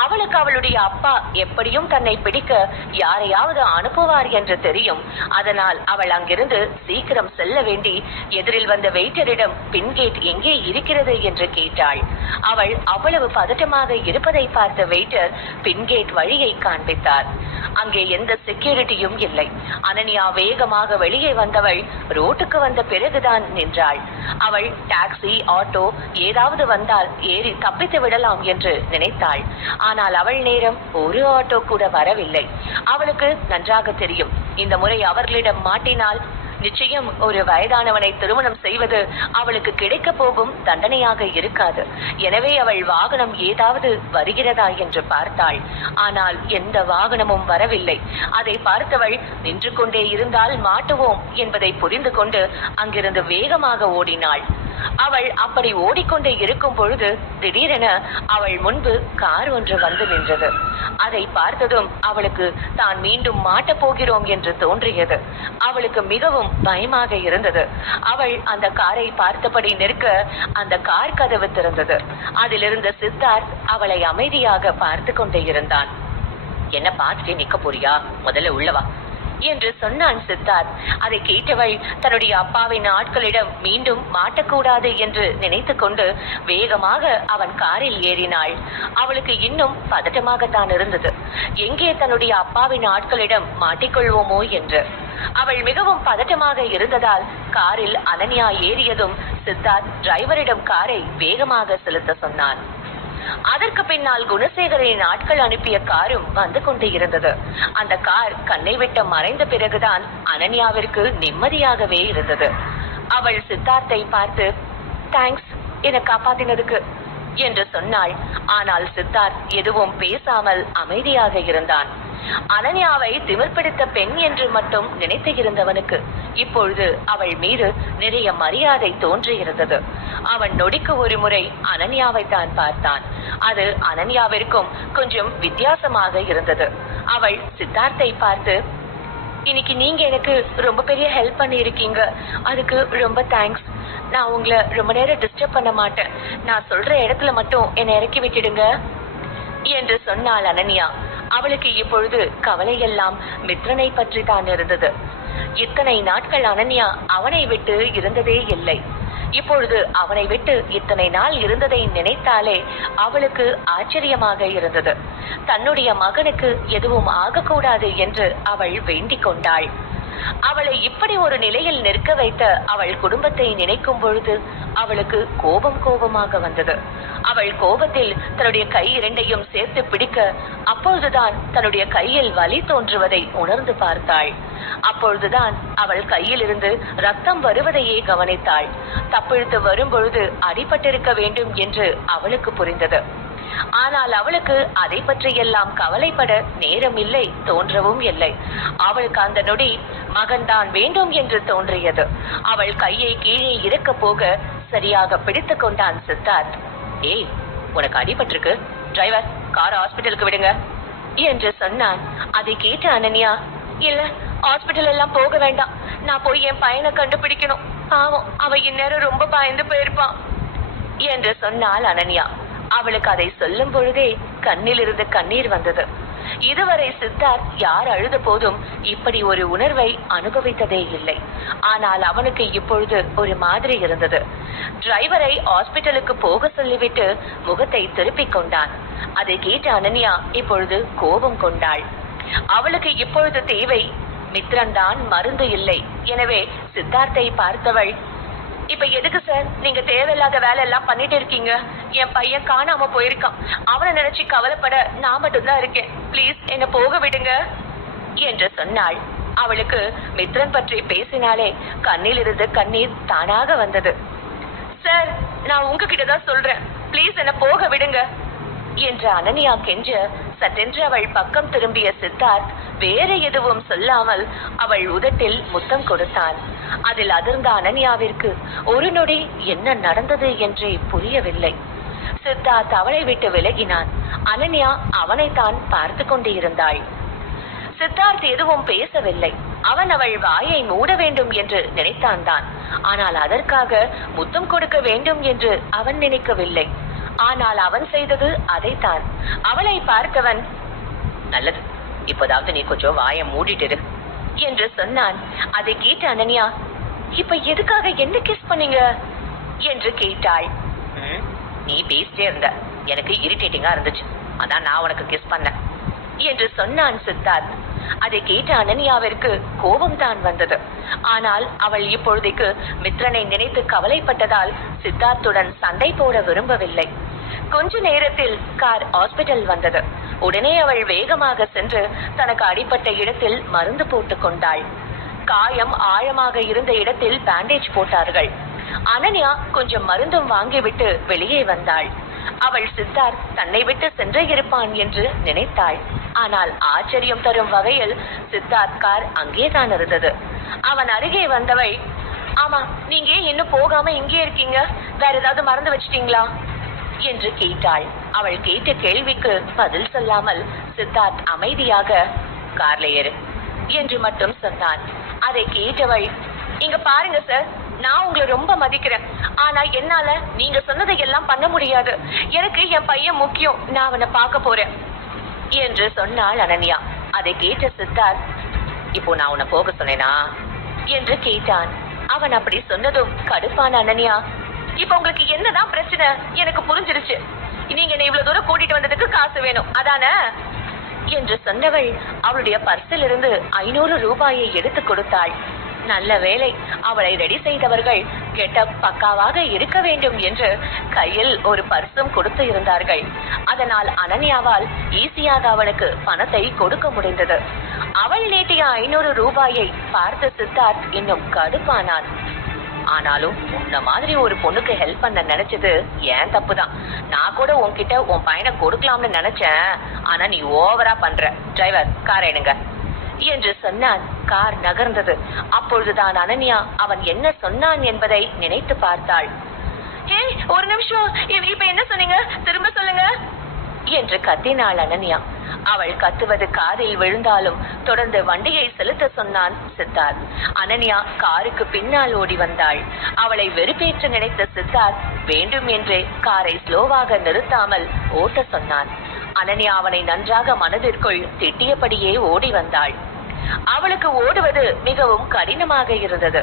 அவளுக்கு அவளுடைய அப்பா எப்படியும் தன்னை பிடிக்க யாரையாவது அனுப்புவார் என்று தெரியும். அதனால் அவள் அங்கிருந்து சீக்கிரம் செல்ல வேண்டி எதிரில் வந்த வெயிட்டரிடம் பின்கேட் எங்கே இருக்கிறது என்று கேட்டாள். அவள் அவ்வளவு பதட்டமாக இருப்பதை பார்த்த வெயிட்டர் பின்கேட் வழியை காண்பித்தார். அங்கே எந்த செக்யூரிட்டியும் இல்லை. அனன்யா வேகமாக வெளியே வந்தவள் ரோட்டுக்கு வந்த பிறகுதான் நின்றாள். அவள் டாக்ஸி, ஆட்டோ ஏதாவது வந்தால் ஏறி தப்பித்து விடலாம் என்று நினைத்தாள். ஆனால் அவள் நேரம் ஒரு ஆட்டோ கூட வரவில்லை. அவளுக்கு நன்றாக தெரியும், இந்த முறை அவர்களிடம் மாட்டினால் நிச்சயம் ஒரு வயதானவனை திருமணம் செய்வது அவளுக்கு கிடைக்க போகும் தண்டனையாக இருக்காது. எனவே அவள் வாகனம் ஏதாவது வருகிறதா என்று பார்த்தாள். ஆனால் எந்த வாகனமும் வரவில்லை. அதை பார்த்தவள் நின்று கொண்டே இருந்தால் மாட்டுவோம் என்பதை புரிந்து கொண்டு அங்கிருந்து வேகமாக ஓடினாள். அவள் அப்படி ஓடிக்கொண்டே இருக்கும் பொழுது திடீரென அவள் முன்பு கார் ஒன்று வந்து நின்றது. அதை பார்த்ததும் அவளுக்கு தான் மீண்டும் மாட்டப் போகிறோம் என்று தோன்றியது. அவளுக்கு மிகவும் பயமாக இருந்தது. அவள் அந்த காரை பார்த்தபடி நிற்க அந்த கார் கதவு திறந்தது. அதிலிருந்த சித்தார்த் அவளை அமைதியாக பார்த்து கொண்டே இருந்தான். என்ன பார்த்துட்டே நிக்க போறியா? முதல்ல உள்ளவா என்று சொன்னான் சித்தார்த். அதை கேட்டவள் தன்னுடைய அப்பாவின் ஆட்களிடம் மீண்டும் மாட்டக்கூடாது என்று நினைத்து கொண்டு வேகமாக அவன் காரில் ஏறினாள். அவளுக்கு இன்னும் பதட்டமாகத்தான் இருந்தது. எங்கே தன்னுடைய அப்பாவின் ஆட்களிடம் மாட்டிக்கொள்வோமோ என்று. அவள் மிகவும் பதட்டமாக இருந்ததால் காரில் அனன்யா ஏறியதும் சித்தார்த் டிரைவரிடம் காரை வேகமாக செலுத்த சொன்னான். அதற்கு பின்னால் குணசேகரின் ஆட்கள் அனுப்பிய காரும் வந்து கொண்டு இருந்தது. அந்த கார் கண்ணை விட்டு மறைந்த பிறகுதான் அனன்யாவிற்கு நிம்மதியாகவே இருந்தது. அவள் சித்தார்த்தை பார்த்து தேங்க்ஸ் என்னை காப்பாத்தினதுக்கு என்று சொன்னாள். ஆனால் சித்தார்த் எதுவும் பேசாமல் அமைதியாக இருந்தான். அனன்யாவை திமிர் பிடித்த பெண் என்று மட்டும் நினைத்து இருந்தவனுக்கு இப்பொழுது அவள் மீது நிறைய மரியாதை தோன்றியிருந்தது. அவன் நொடிக்கு ஒரு முறை அனன்யாவை தான் பார்த்தான். அது அனன்யாவிற்கும் கொஞ்சம் வித்தியாசமாக இருந்தது. அவள் சித்தார்த்தை பார்த்து இன்னைக்கு நீங்க எனக்கு ரொம்ப பெரிய ஹெல்ப் பண்ணி இருக்கீங்க, அதுக்கு ரொம்ப தேங்க்ஸ். நான் உங்களை ரொம்ப நேரம் டிஸ்டர்ப் பண்ண மாட்டேன். நான் சொல்ற இடத்துல மட்டும் என்னை இறக்கி விட்டுடுங்க என்று சொன்னாள் அனன்யா. அவளுக்கு இப்பொழுது கவலையெல்லாம் மித்ரனை பற்றி தான் இருந்தது. இத்தனை நாட்கள் அனன்யா அவனை விட்டு இருந்ததே இல்லை. இப்பொழுது அவனை விட்டு இத்தனை நாள் இருந்ததை நினைத்தாலே அவளுக்கு ஆச்சரியமாக இருந்தது. தன்னுடைய மகனுக்கு எதுவும் ஆகக்கூடாது என்று அவள் வேண்டிக் கொண்டாள். அவளை இப்படி ஒரு நிலையில் நிற்க வைத்த அவள் குடும்பத்தை நினைக்கும் பொழுது அவளுக்கு கோபமாக வந்தது. அவள் கோபத்தில் தன்னுடைய கை இரண்டையும் சேர்த்து பிடிக்க அப்பொழுதுதான் தன்னுடைய கையில் வலி தோன்றுவதை உணர்ந்து பார்த்தாள். அப்பொழுதுதான் அவள் கையில் இருந்து ரத்தம் வருவதையே கவனித்தாள். தப்பிழுத்து வரும் பொழுது அடிபட்டிருக்க வேண்டும் என்று அவளுக்கு புரிந்தது. ஆனால் அவளுக்கு அதை பற்றியெல்லாம் கவலைப்பட நேரம் இல்லை, தோன்றவும் இல்லை. அவளுக்கு அந்த நொடி மகன்தான் வேண்டும் என்று தோன்றியது. அவள் கையை கீழே இறக்க போக சரியாக பிடித்து கொண்டான் சித்தார்த். ஏய், உனக்கு அடிபட்டிருக்கு, டிரைவர் காரை ஹாஸ்பிட்டலுக்கு விடுங்க என்று சொன்னான். அதை கேட்ட அனன்யா, இல்ல ஹாஸ்பிட்டல் எல்லாம் போக வேண்டாம், நான் போய் என் பையனை கண்டுபிடிக்கணும், பாவம் அவ இந்நேரம் ரொம்ப பயந்து போயிருப்பான் என்று சொன்னாள் அனன்யா. அவளுக்கு அதை சொல்லும் பொழுதே கண்ணில் இருந்து கண்ணீர் வந்தது. இதுவரை சித்தார்த் யார் அழுத போதும் இப்படி ஒரு உணர்வை அனுபவித்ததே இல்லை. ஆனால் அவனுக்கு இப்பொழுது ஒரு மாதிரி இருந்தது. டிரைவரை ஹாஸ்பிட்டலுக்கு போக சொல்லிவிட்டு முகத்தை திருப்பிக் கொண்டான். அதை கேட்ட அனன்யா இப்பொழுது கோபம் கொண்டாள். அவளுக்கு இப்பொழுது தேவை மித்ரன் தான், மருந்து இல்லை. எனவே சித்தார்த்தை பார்த்தவள், இப்ப எதுக்கு சார் நீங்க தேவையில்லாத வேலை எல்லாம் பண்ணிட்டு இருக்கீங்க? என் பையன் காணாம போயிருக்கான். அவனை நினைச்சு கவலைப்பட நான் மட்டும்தான் இருக்கேன். ப்ளீஸ் என்ன போக விடுங்க என்று சொன்னாள். அவளுக்கு மித்ரன் பற்றி பேசினாலே கண்ணில் இருந்து கண்ணீர் தானாக வந்தது. சார், நான் உங்ககிட்ட தான் சொல்றேன், ப்ளீஸ் என்ன போக விடுங்க என்று அனன்யா கெஞ்ச, சட்டென்று அவள் பக்கம் திரும்பிய சித்தார்த் வேற எதுவும் சொல்லாமல் அவள் உதட்டில் முத்தம் கொடுத்தான். அதில் அதிர்ந்த அனன்யாவிற்கு ஒரு நொடி என்ன நடந்தது என்றே புரியவில்லை. சித்தார்த் அவளை விட்டு விலகினான். அனன்யா அவனைத்தான் பார்த்து கொண்டு இருந்தாள். சித்தார்த் எதுவும் பேசவில்லை. அவன் அவள் வாயை மூட வேண்டும் என்று நினைத்தான் தான். ஆனால் அதற்காக முத்தம் கொடுக்க வேண்டும் என்று அவன் நினைக்கவில்லை. ஆனால் அவன் செய்தது அதைத்தான். அவளை பார்த்தவன், நல்லது, இப்போதாவது நீ கொஞ்சம் வாயை மூடிட்டு என்று சொன்னான். அதை கேட்ட அனன்யா, இப்ப எதுக்காக என்ன கிஸ் பண்ணீங்க என்று கேட்டாள். நீ பேசிட்டே இருந்த, எனக்கு இரிட்டேட்டிங்கா இருந்துச்சு, அதான் நான் உனக்கு கிஸ் பண்ண என்று சொன்னான் சித்தார்த். அதை கேட்ட அனன்யாவிற்கு கோபம் தான் வந்தது. ஆனால் அவள் இப்பொழுதைக்கு மித்ரனை நினைத்து கவலைப்பட்டதால் சித்தார்த்துடன் சண்டை போட விரும்பவில்லை. கொஞ்ச நேரத்தில் கார் ஹாஸ்பிட்டல் வந்தது. உடனே அவள் வேகமாக சென்று தனக்கு அடிப்பட்ட இடத்தில் மருந்து போட்டுக் கொண்டாள். காயம் ஆழமாக இருந்த இடத்தில் பேண்டேஜ் போட்டார்கள். அனன்யா கொஞ்சம் மருந்தும் வாங்கிவிட்டு வெளியே வந்தாள். அவள் சித்தார்த் தன்னை விட்டு சென்று இருப்பான் என்று நினைத்தாள். ஆனால் ஆச்சரியம் தரும் வகையில் சித்தார்த் கார் அங்கேதான் இருந்தது. அவன் அருகே வந்தவள், ஆமா, நீங்க இன்னும் போகாம இங்கே இருக்கீங்க, வேற ஏதாவது மறந்து வச்சிட்டீங்களா என்று கேட்டாள். அவள் கேட்ட கேள்விக்கு பதில் சொல்லாமல் சித்தார்த் அமைதியாக கார்ல ஏறு என்று மட்டும் சொன்னான். அதை கேட்டவள், இங்க பாருங்க சார், நான் உங்களை ரொம்ப மதிக்கிறேன். ஆனா என்னால நீங்க சொன்னதை எல்லாம் பண்ண முடியாது. எனக்கு என் பையன் முக்கியம், நான் அவனை பார்க்க போறேன் என்று சொன்னாள் அனன்யா. அதை கேட்ட சித்தார்த், இப்போ நான் உன்னை போக சொன்னேனா என்று கேட்டான். அவன் அப்படி சொன்னதும் கடுப்பான அனன்யா, இப்ப உங்களுக்கு என்னதான் பிரச்சனை எனக்கு புரிஞ்சிருச்சு. நீங்க என்ன இவ்வளவு தூரம் கூட்டிட்டு வந்ததுக்கு காசு வேணும் அதானே என்று சொன்னவள் அவளுடைய பர்சில் இருந்து 500 ரூபாயை எடுத்து கொடுத்தாள். நல்ல வேளை அவளை ரெடி செய்தவர்கள் கெட்டப் பக்காவாக இருக்க வேண்டும் என்று கையில் ஒரு பர்சும் கொடுத்து இருந்தார்கள். அதனால் அனன்யாவால் ஈஸியாக அவனுக்கு பணத்தை கொடுக்க முடிந்தது. அவள் நீட்டிய 500 ரூபாயை பார்த்த சித்தார்த் இன்னும் கடுப்பானான். ஆனாலும் உன்ன மாதிரி ஒரு பொண்ணுக்கு ஹெல்ப் பண்ண நினைச்சது ஏன் தப்புதான். நான் கூட உன்கிட்ட உன் பையனை கொடுக்கலாம்னு நினைச்சேன், ஆனா நீ ஓவரா பண்ற. டிரைவர், கார் எடுங்க என்று சொன்னான். கார் நகர்ந்தது. அப்பொழுதுதான் அனன்யா அவன் என்ன சொன்னான் என்பதை நினைத்து பார்த்தாள். ஹே, ஒரு நிமிஷம், இப்ப என்ன சொன்னீங்க, திரும்ப சொல்லுங்க என்று கத்தினாள் அனன்யா. அவள் கத்துவது காதில் விழுந்தாலும் தொடர்ந்து வண்டியை செலுத்த சொன்னான் சித்தார்த். அனன்யா காருக்கு பின்னால் ஓடி வந்தாள். அவளை வெறுப்பேற்ற நினைத்த சித்தார்த் வேண்டும் என்றே காரை ஸ்லோவாக நிறுத்தாமல் ஓட்ட சொன்னான். அனன்யா அவனை நன்றாக மனதிற்குள் திட்டியபடியே ஓடி வந்தாள். அவளுக்கு ஓடுவது மிகவும் கடினமாக இருந்தது.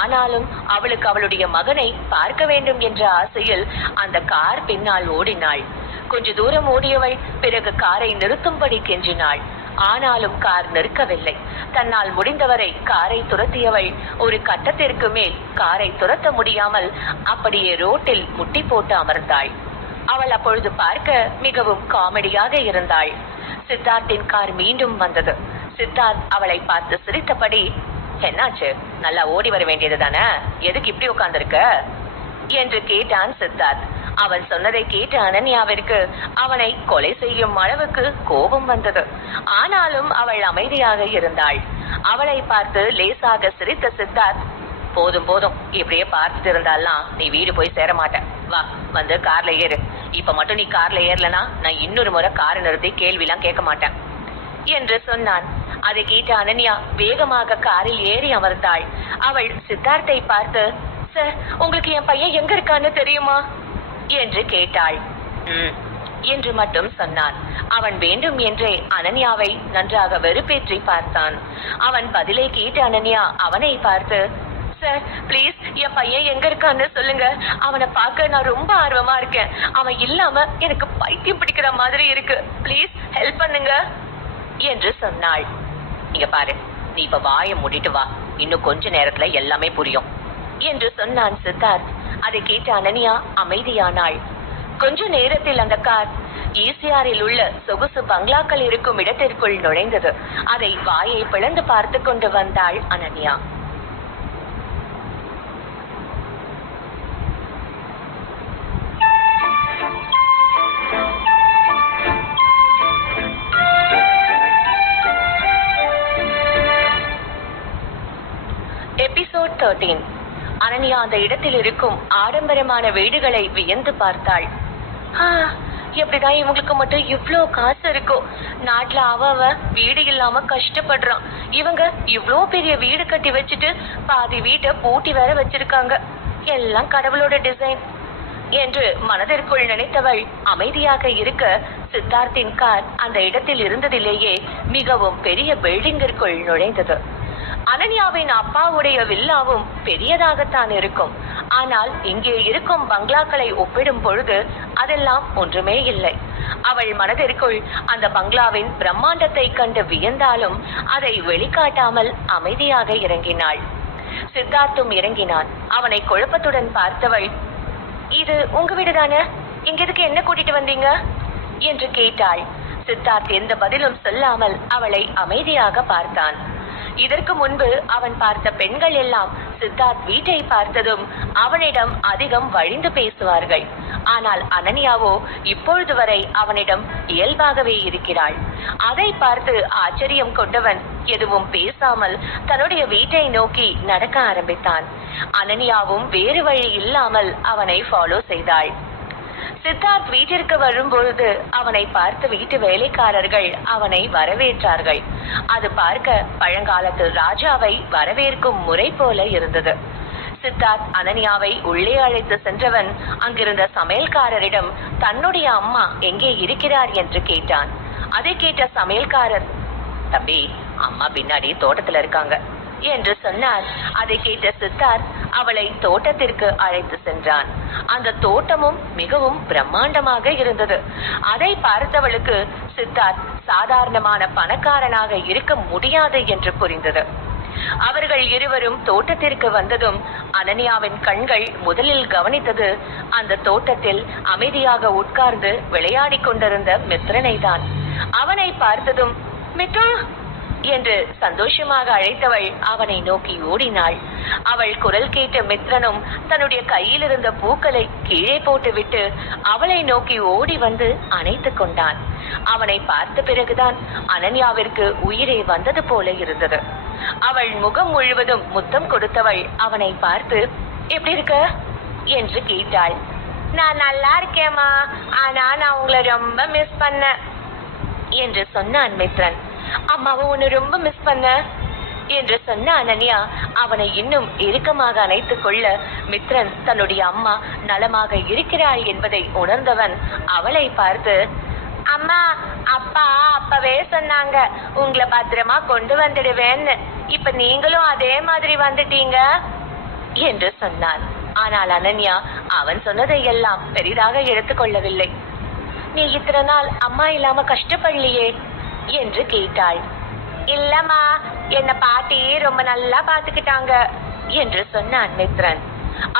ஆனாலும் அவளுக்கு அவளுடைய மகனை பார்க்க வேண்டும் என்ற ஆசையில் அந்த கார் பின்னால் ஓடினாள். கொஞ்ச தூரம் ஓடியவள் பிறகு காரை நிறுத்தும்படி கெஞ்சினாள். ஆனாலும் கார் நிற்கவில்லை. தன்னால் முடிந்தவரை காரை துரத்தியவள் ஒரு கட்டத்திற்கு மேல் காரை துரத்த முடியாமல் அப்படியே ரோட்டில் முட்டி போட்டு அமர்ந்தாள். அவள் அப்பொழுது பார்க்க மிகவும் காமெடியாக இருந்தாள். சித்தார்த்தின் கார் மீண்டும் வந்தது. சித்தார்த் அவளை பார்த்து சிரித்தபடி, என்னாச்சு, நல்லா ஓடி வர வேண்டியது தானே, எதுக்கு இப்படி உட்கார்ந்திருக்க என்று கேட்டான் சித்தார்த். அவன் சொன்னதை கேட்ட அனன்யாவிற்கு அவனை கொலை செய்யும் அளவுக்கு கோபம் வந்தது. ஆனாலும் அவள் அமைதியாக இருந்தாள். அவளை பார்த்து லேசாக சிரித்த சித்தார்த், போதும் போதும், இப்படியே பார்த்துட்டு இருந்தாலாம் நீ வீடு போய் சேர மாட்ட, வா வந்து கார்ல ஏறு. இப்ப மட்டும் நீ கார்ல ஏறலனா நான் இன்னொரு முறை காரை நிறுத்தி கேள்விலாம் கேட்க மாட்டேன் என்று சொன்னான். அதை கேட்ட அனன்யா வேகமாக காரில் ஏறி அமர்ந்தாள். அவள் சித்தார்த்தை பார்த்து, சார், உங்களுக்கு என் பையன் எங்க இருக்கான்னு தெரியுமா என்று கேட்டாள். என்று மட்டும் சொன்னான். அவன் வேண்டும் என்றே அனன்யாவை நன்றாக வெறுப்பேற்றி பார்த்தான். அவன் பதிலை கேட்டு அனன்யா அவனை பார்த்து, சார், ப்ளீஸ் என் பையன் எங்க இருக்கான்னு சொல்லுங்க, அவனை பார்க்க நான் ரொம்ப ஆர்வமா இருக்கேன், அவன் இல்லாம எனக்கு பைத்தியம் பிடிக்கிற மாதிரி இருக்கு, ப்ளீஸ் ஹெல்ப் பண்ணுங்க என்று சொன்னாள். இங்க பாரு, நீ இப்ப வாயை மூடிட்டு வா, இன்னும் கொஞ்ச நேரத்துல எல்லாமே புரியும் என்று சொன்னான் சித்தார்த். அதை கேட்ட அனன்யா அமைதியானாள். கொஞ்ச நேரத்தில் அந்த கார் ஈசிஆரில் உள்ள சொகுசு பங்களாக்கள் இருக்கும் இடத்திற்குள் நுழைந்தது. அதை வாயை பிளந்து பார்த்து கொண்டு வந்தாள் அனன்யா. எபிசோட் 13. அனன்யா அந்த இடத்தில் இருக்கும் ஆடம்பரமான வீடுகளை வியந்து பார்த்தாள். எப்படிதான் இவங்களுக்கு மட்டும் இவ்ளோ காசு இருக்கோ? நாட்டுல அவ வீடு இல்லாம கஷ்டப்படுறான். இவங்க இவ்ளோ பெரிய வீடு கட்டி வச்சுட்டு பாதி வீட்டை பூட்டி வேற வச்சிருக்காங்க. எல்லாம் கடவுளோட டிசைன் என்று மனதிற்குள் நினைத்தவள் அமைதியாக இருக்க, சித்தார்த்தின் கார் அந்த இடத்தில் இருந்ததிலேயே மிகவும் பெரிய பில்டிங்கிற்குள் நுழைந்தது. அனன்யாவின் அப்பாவுடைய வில்லாவும் பெரியதாகத்தான் இருக்கும். ஆனால் இங்கே இருக்கும் பங்களாக்களை ஒப்பிடும் பொழுது அதெல்லாம் ஒன்றுமே இல்லை. அவள் மனதிற்குள் அந்த பங்களாவின் பிரம்மாண்டத்தை கண்டு வியந்தாலும் அதை வெளிக்காட்டாமல் அமைதியாக இறங்கினாள். சித்தார்த்தும் இறங்கினான். அவனை குழப்பத்துடன் பார்த்தவள், இது உங்க வீடுதானே? இங்க எதுக்கு என்ன கூட்டிட்டு வந்தீங்க என்று கேட்டாள். சித்தார்த் எந்த பதிலும் சொல்லாமல் அவளை அமைதியாக பார்த்தான். இதற்கு முன்பு அவன் பார்த்த பெண்கள் எல்லாம் சித்தார்த் வீட்டை பார்த்ததும் அவனிடம் அதிகம் வழிந்து பேசுவார்கள். ஆனால் அனன்யாவோ இப்பொழுது வரை அவனிடம் இயல்பாகவே இருக்கிறாள். அதை பார்த்து ஆச்சரியம் கொண்டவன் எதுவும் பேசாமல் தன்னுடைய வீட்டை நோக்கி நடக்க ஆரம்பித்தான். அனன்யாவும் வேறு வழி இல்லாமல் அவனை ஃபாலோ செய்தாள். சித்தார்த் வீட்டிற்கு வரும்பொழுது அவனை பார்த்து வீட்டு வேலைக்காரர்கள் அவனை வரவேற்றார்கள். அது பார்க்க பழங்காலத்து ராஜாவை வரவேற்கும் முறை போல இருந்தது. சித்தார்த் அனன்யாவை உள்ளே அழைத்து சென்றவன் அங்கிருந்த சமையல்காரரிடம் தன்னுடைய அம்மா எங்கே இருக்கிறார் என்று கேட்டான். அதை கேட்ட சமையல்காரர், தம்பி, அம்மா பின்னாடி தோட்டத்துல இருக்காங்க என்று சொன்னார். அதை கேட்ட சித்தார்த் அவளை தோட்டத்திற்கு அழைத்து சென்றான். அந்த தோட்டமும் மிகவும் பிரம்மாண்டமாக இருந்தது. அதை பார்த்தவளுக்கு சித்தார்த் சாதாரணமான பணக்காரனாக இருக்க முடியாது என்று புரிந்தது. அவர்கள் இருவரும் தோட்டத்திற்கு வந்ததும் அனன்யாவின் கண்கள் முதலில் கவனித்தது அந்த தோட்டத்தில் அமைதியாக உட்கார்ந்து விளையாடி கொண்டிருந்த மித்ரனை தான். அவனை பார்த்ததும், மித்ரா என்று சந்தோஷமாக அழைத்தவள் அவனை நோக்கி ஓடினாள். அவள் குரல் கேட்ட மித்ரனும் தன்னுடைய கையில் இருந்த பூக்களை கீழே போட்டுவிட்டு அவளை நோக்கி ஓடி வந்து அணைத்து கொண்டான். அவனை பார்த்த பிறகுதான் அனன்யாவிற்கு உயிரே வந்தது போல இருந்தது. அவள் முகம் முழுவதும் முத்தம் கொடுத்தவள் அவனை பார்த்து, எப்படி இருக்க என்று கேட்டாள். நான் நல்லா இருக்கேம்மா, ஆனா நான் உங்களை ரொம்ப மிஸ் பண்ண என்று சொன்னான் மித்ரன். அம்மாவை உன்னை ரொம்ப மிஸ் பண்ண என்று சொன்ன அனன்யா அவனை இன்னும் இறுக்கமாக அணைத்துக் கொள்ள, மித்ரன் தன்னுடைய அம்மா நலமாக இருக்கிறாள் என்பதை உணர்ந்தவன் அவளை பார்த்து, அம்மா, அப்பா அப்பவே சொன்னாங்க உங்களை பத்திரமா கொண்டு வந்துடுவேன்னு. இப்ப நீங்களும் அதே மாதிரி வந்துட்டீங்க என்று சொன்னான். ஆனால் அனன்யா அவன் சொன்னதை எல்லாம் பெரிதாக எடுத்துக்கொள்ளவில்லை. நீ இத்தனை நாள் அம்மா இல்லாம கஷ்டப்படலையே என்று கேட்டாள். இல்லம்மா, என்ன பாட்டி ரொம்ப நல்லா பாத்துக்கிட்டாங்க என்று சொன்னான் மித்ரன்.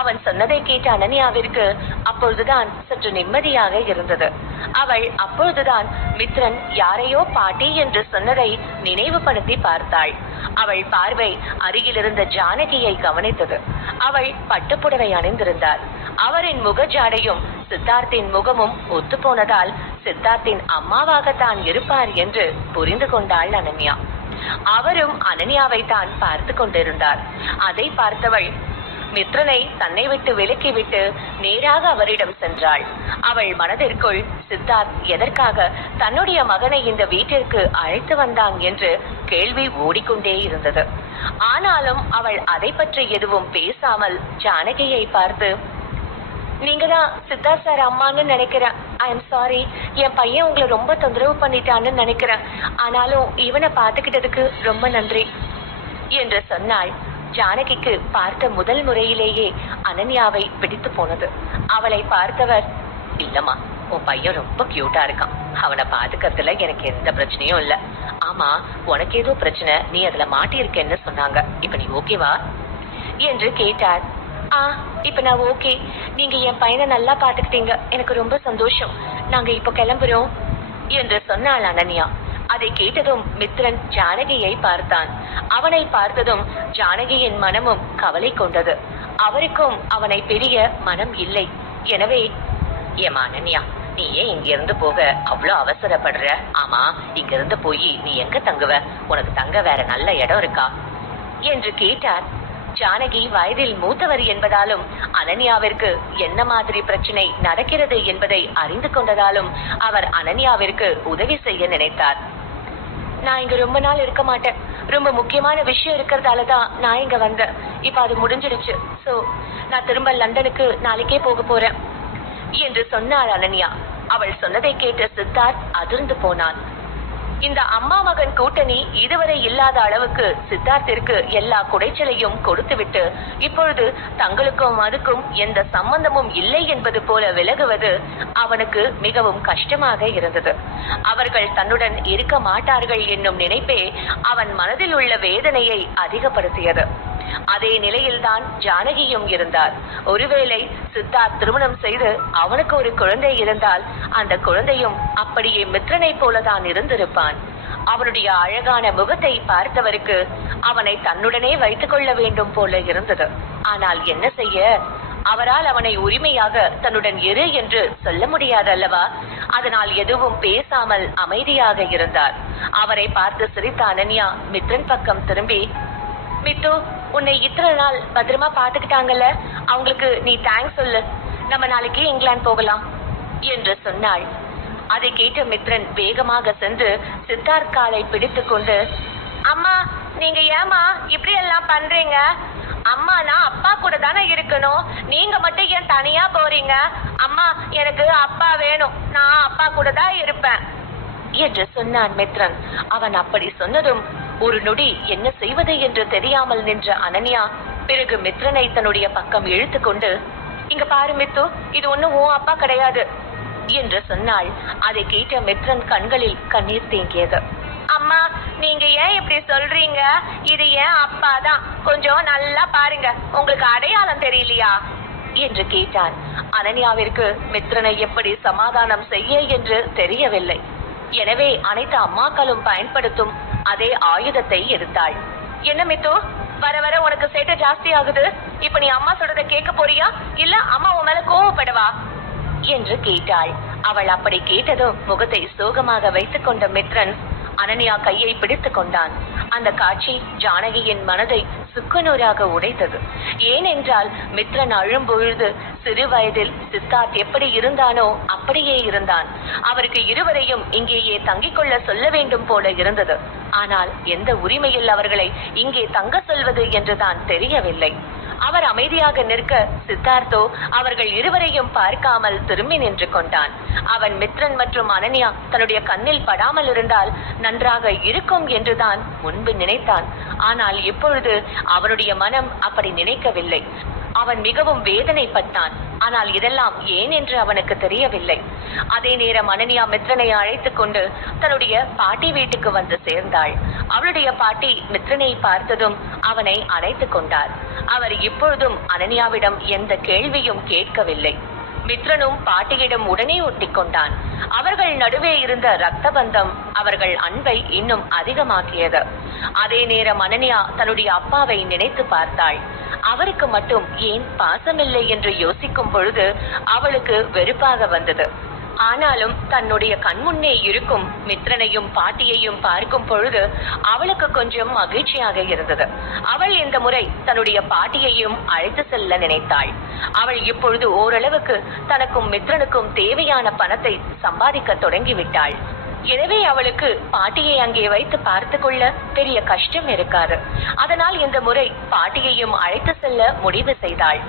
அவன் சொன்னதை கேட்ட அனன்யாவிற்கு அப்பொழுதுதான் சற்று நிம்மதியாக இருந்தது. அவள் அப்பொழுதுதான் மித்ரன் யாரையோ பாட்டி என்று சொன்னதை நினைவுபடுத்தி பார்த்தாள். அவள் பார்வை அருகில் இருந்த ஜானகியை கவனித்தது. அவள் பட்டுப்புடவை அணிந்திருந்தாள். அவரின் முக ஜாடையும் சித்தார்த்தின் முகமும் ஒத்து போனதால் சித்தார்த்தின் அம்மாவாகத்தான் இருப்பார் என்று புரிந்து கொண்டாள் அனன்யா. அவரும் அனன்யாவை தான் பார்த்து கொண்டிருந்தார். அதை பார்த்தவள் மித்ரனை தன்னை விட்டு விலக்கிவிட்டு நேராக அவரிடம் சென்றாள். அவள் மனதிற்குள் சித்தார்த் எதற்காக தன்னுடைய மகனை இந்த வீட்டிற்கு அழைத்து வந்தான் என்று கேள்வி ஓடிக்கொண்டே இருந்தது. ஆனாலும் அவள் அதை பற்றி எதுவும் பேசாமல் ஜானகியை பார்த்து, நீங்க தான் சித்தார்த் சார் அம்மான்னு நினைக்கிறேன். ஐ எம் சாரி, என் பையன் உங்களை ரொம்ப தொந்தரவு பண்ணிட்டான்னு நினைக்கிறேன். ஆனாலும் இவனை பார்த்துக்கிட்டதுக்கு ரொம்ப நன்றி என்று சொன்னாள். ஜானகிக்கு பார்த்த முதல் முறையிலேயே அனன்யாவை பிடித்து போனது. அவளை பார்த்தவர், இல்லம்மா, உன் பையன் ரொம்ப கியூட்டா இருக்கான். அவனை பாத்துக்கிறதுல எனக்கு எந்த பிரச்சனையும் இல்ல. ஆமா, உனக்கு ஏதோ பிரச்சனை, நீ அதுல மாட்டி இருக்கேன்னு சொன்னாங்க. இப்ப நீ ஓகேவா என்று கேட்டார். ஆ, இப்ப நான் ஓகே. நீங்க என் பையனை நல்லா பாத்துக்கிட்டீங்க, எனக்கு ரொம்ப சந்தோஷம். நாங்க இப்ப கிளம்புறோம் என்று சொன்னாள் அனன்யா. அதை கேட்டதும் மித்ரன் ஜானகியை பார்த்தான். அவனை பார்த்ததும் ஜானகியின் மனமும் கவலை கொண்டது. அவருக்கும் அவனை பிரிய மனம் இல்லை. எனவே, ஏமா அனன்யா, நீ ஏன் இங்க இருந்து போக அவ்வளோ அவசரப்படுற? ஆமா, இங்க இருந்து போய் நீ எங்க தங்குவ? உனக்கு தங்க வேற நல்ல இடம் இருக்கா என்று கேட்டார். ஜானகி வயதில் மூத்தவர் என்பதாலும் அனன்யாவிற்கு என்ன மாதிரி பிரச்சனை நடக்கிறது என்பதை அறிந்து கொண்டதாலும் அவர் அனன்யாவிற்கு உதவி செய்ய நினைத்தார். நான் இங்க ரொம்ப நாள் இருக்க மாட்டேன். ரொம்ப முக்கியமான விஷயம் இருக்கிறதாலதான் நான் இங்க வந்தேன். இப்ப அது முடிஞ்சிடுச்சு. சோ நான் திரும்ப லண்டனுக்கு நாளைக்கே போக போறேன் என்று சொன்னாள் அனன்யா. அவள் சொன்னதை கேட்ட சித்தார்த் அதிர்ந்து போனான். இந்த அம்மா மகன் கூட்டணி இதுவரை இல்லாத அளவுக்கு சித்தார்த்திற்கு எல்லா குடைச்சலையும் கொடுத்துவிட்டு இப்பொழுது தங்களுக்கும் அதுக்கும் எந்த சம்பந்தமும் இல்லை என்பது போல விலகுவது அவனுக்கு மிகவும் கஷ்டமாக இருந்தது. அவர்கள் தன்னுடன் இருக்க மாட்டார்கள் என்னும் நினைப்பே அவன் மனதில் உள்ள வேதனையை அதிகப்படுத்தியது. அதே நிலையில்தான் ஜானகியும் இருந்தார். ஒருவேளை சித்தார்த் திருமணம் செய்து அவனுக்கு ஒரு குழந்தை இருந்தால் அந்த குழந்தையும் அப்படியே மித்ரனை போலதான் இருந்திருப்பான். அவனுடைய அழகான முகத்தை பார்த்தவருக்கு அவனை தன்னுடனே வைத்துக் கொள்ள வேண்டும் போல இருந்தது. ஆனால் என்ன செய்ய, அவரால் அவனை உரிமையாக தன்னுடன் இரு என்று சொல்ல முடியாது அல்லவா? அதனால் எதுவும் பேசாமல் அமைதியாக இருந்தார். அவரை பார்த்து சிரித்த அனன்யா மித்ரன் பக்கம் திரும்பி, மித்து, உன்னை இத்தனை நாள் பத்திரமா பாத்துக்கிட்டாங்கல்ல, அவங்களுக்கு நீ தேங்க்ஸ் சொல்லு. நம்ம நாளைக்கு இங்கிலாந்து போகலாம் என்று சொன்னாள். அதை கேட்ட மித்ரன் வேகமாக சென்று சித்தார்த் காலை பிடித்து கொண்டு, அம்மா, நீங்க ஏமா இப்படி எல்லாம் பண்றீங்க? அம்மா, நான் அப்பா கூட தானே இருக்கணும். நீங்க மட்டும் ஏன் தனியா போறீங்க? அம்மா, எனக்கு அப்பா வேணும். நான் அப்பா கூட தான் இருப்பேன் என்று சொன்னான் மித்ரன். அவன் அப்படி சொன்னதும் ஒரு நொடி என்ன செய்வது என்று தெரியாமல் நின்ற அனன்யா பிறகு மித்ரனை தன்னுடைய பக்கம் இழுத்து கொண்டு, இங்க பாரு மித்து, இது ஒண்ணும் உன் அப்பா கிடையாது என்று சொன்னாள். அதை கேட்ட மித்ரன் கண்களில் கண்ணீர் தேங்கியது. அம்மா, நீங்க ஏன் இப்படி சொல்றீங்க? இது ஏன் அப்பா தான். கொஞ்சம் நல்லா பாருங்க, உங்களுக்கு அடையாளம் தெரியலையா என்று கேட்டான். அனன்யாவிற்கு மித்ரனை எப்படி சமாதானம் செய்ய என்று தெரியவில்லை. எனவே அனைத்து அம்மாக்களும் பயன்படுத்தும் அதே ஆயுதத்தை எடுத்தாள். என்ன மித்து, வர வர உனக்கு சேட்டை ஜாஸ்தி ஆகுது. இப்ப நீ அம்மா சொல்றத கேட்க போறியா, இல்ல அம்மா உன் மேல கோவப்படுவா என்று கேட்டாள். அவள் அப்படி கேட்டதும் முகத்தை சோகமாக வைத்துக் கொண்ட மித்ரன் அனன்யா கையை பிடித்துக் கொண்டான். அந்த காட்சி ஜானகியின் மனதை சுக்குநூறாக உடைத்தது. ஏனென்றால் மித்ரன் அழும்பொழுது சிறு வயதில் சித்தார்த் எப்படி இருந்தானோ அப்படியே இருந்தான். அவருக்கு இருவரையும் இங்கேயே தங்கிக் கொள்ள சொல்ல வேண்டும் போல இருந்தது. ஆனால் எந்த உரிமையில் அவர்களை இங்கே தங்க சொல்வது என்றுதான் தெரியவில்லை. அவர் அமைதியாக நிற்க சித்தார்த்தோ அவர்கள் இருவரையும் பார்க்காமல் திரும்பி நின்று கொண்டான். அவன் மித்ரன் மற்றும் அனன்யா தன்னுடைய கண்ணில் படாமல் இருந்தால் நன்றாக இருக்கும் என்றுதான் முன்பு நினைத்தான். ஆனால் இப்பொழுது அவனுடைய மனம் அப்படி நினைக்கவில்லை. அவன் மிகவும் வேதனைப்பட்டான். ஆனால் இதெல்லாம் ஏன் என்று அவனுக்கு தெரியவில்லை. அதே நேரம் அனன்யா மித்ரனை அழைத்துக் கொண்டு தன்னுடைய பாட்டி வீட்டுக்கு வந்து சேர்ந்தாள். அவளுடைய பாட்டி மித்ரனை பார்த்ததும் அவனை அணைத்துக் கொண்டார். அவர் இப்பொழுதும் அனன்யாவிடம் எந்த கேள்வியும் கேட்கவில்லை. மித்ரனும் பாட்டியிடம் உடனே ஒட்டி கொண்டான். அவர்கள் நடுவே இருந்த ரத்த பந்தம் அவர்கள் அன்பை இன்னும் அதிகமாக்கியது. அதே நேரம் அனன்யா தன்னுடைய அப்பாவை நினைத்து பார்த்தாள். அவருக்கு மட்டும் ஏன் பாசமில்லை என்று யோசிக்கும் பொழுது அவளுக்கு வெறுப்பாக வந்தது. ஆனாலும் தன்னுடைய கண்முன்னே இருக்கும் மித்ரனையும் பாட்டியையும் பார்க்கும் பொழுது அவளுக்கு கொஞ்சம் மகிழ்ச்சியாக இருந்தது. அவள் இந்த முறை தன்னுடைய பாட்டியையும் அழைத்து செல்ல நினைத்தாள். அவள் இப்பொழுது ஓரளவுக்கு தனக்கும் மித்ரனுக்கும் தேவையான பணத்தை சம்பாதிக்க தொடங்கிவிட்டாள். எனவே அவளுக்கு பாட்டியை அங்கே வைத்து பார்த்து கொள்ள பெரிய கஷ்டம் இருக்காது. அதனால் இந்த முறை பாட்டியையும் அழைத்து செல்ல முடிவு செய்தாள்.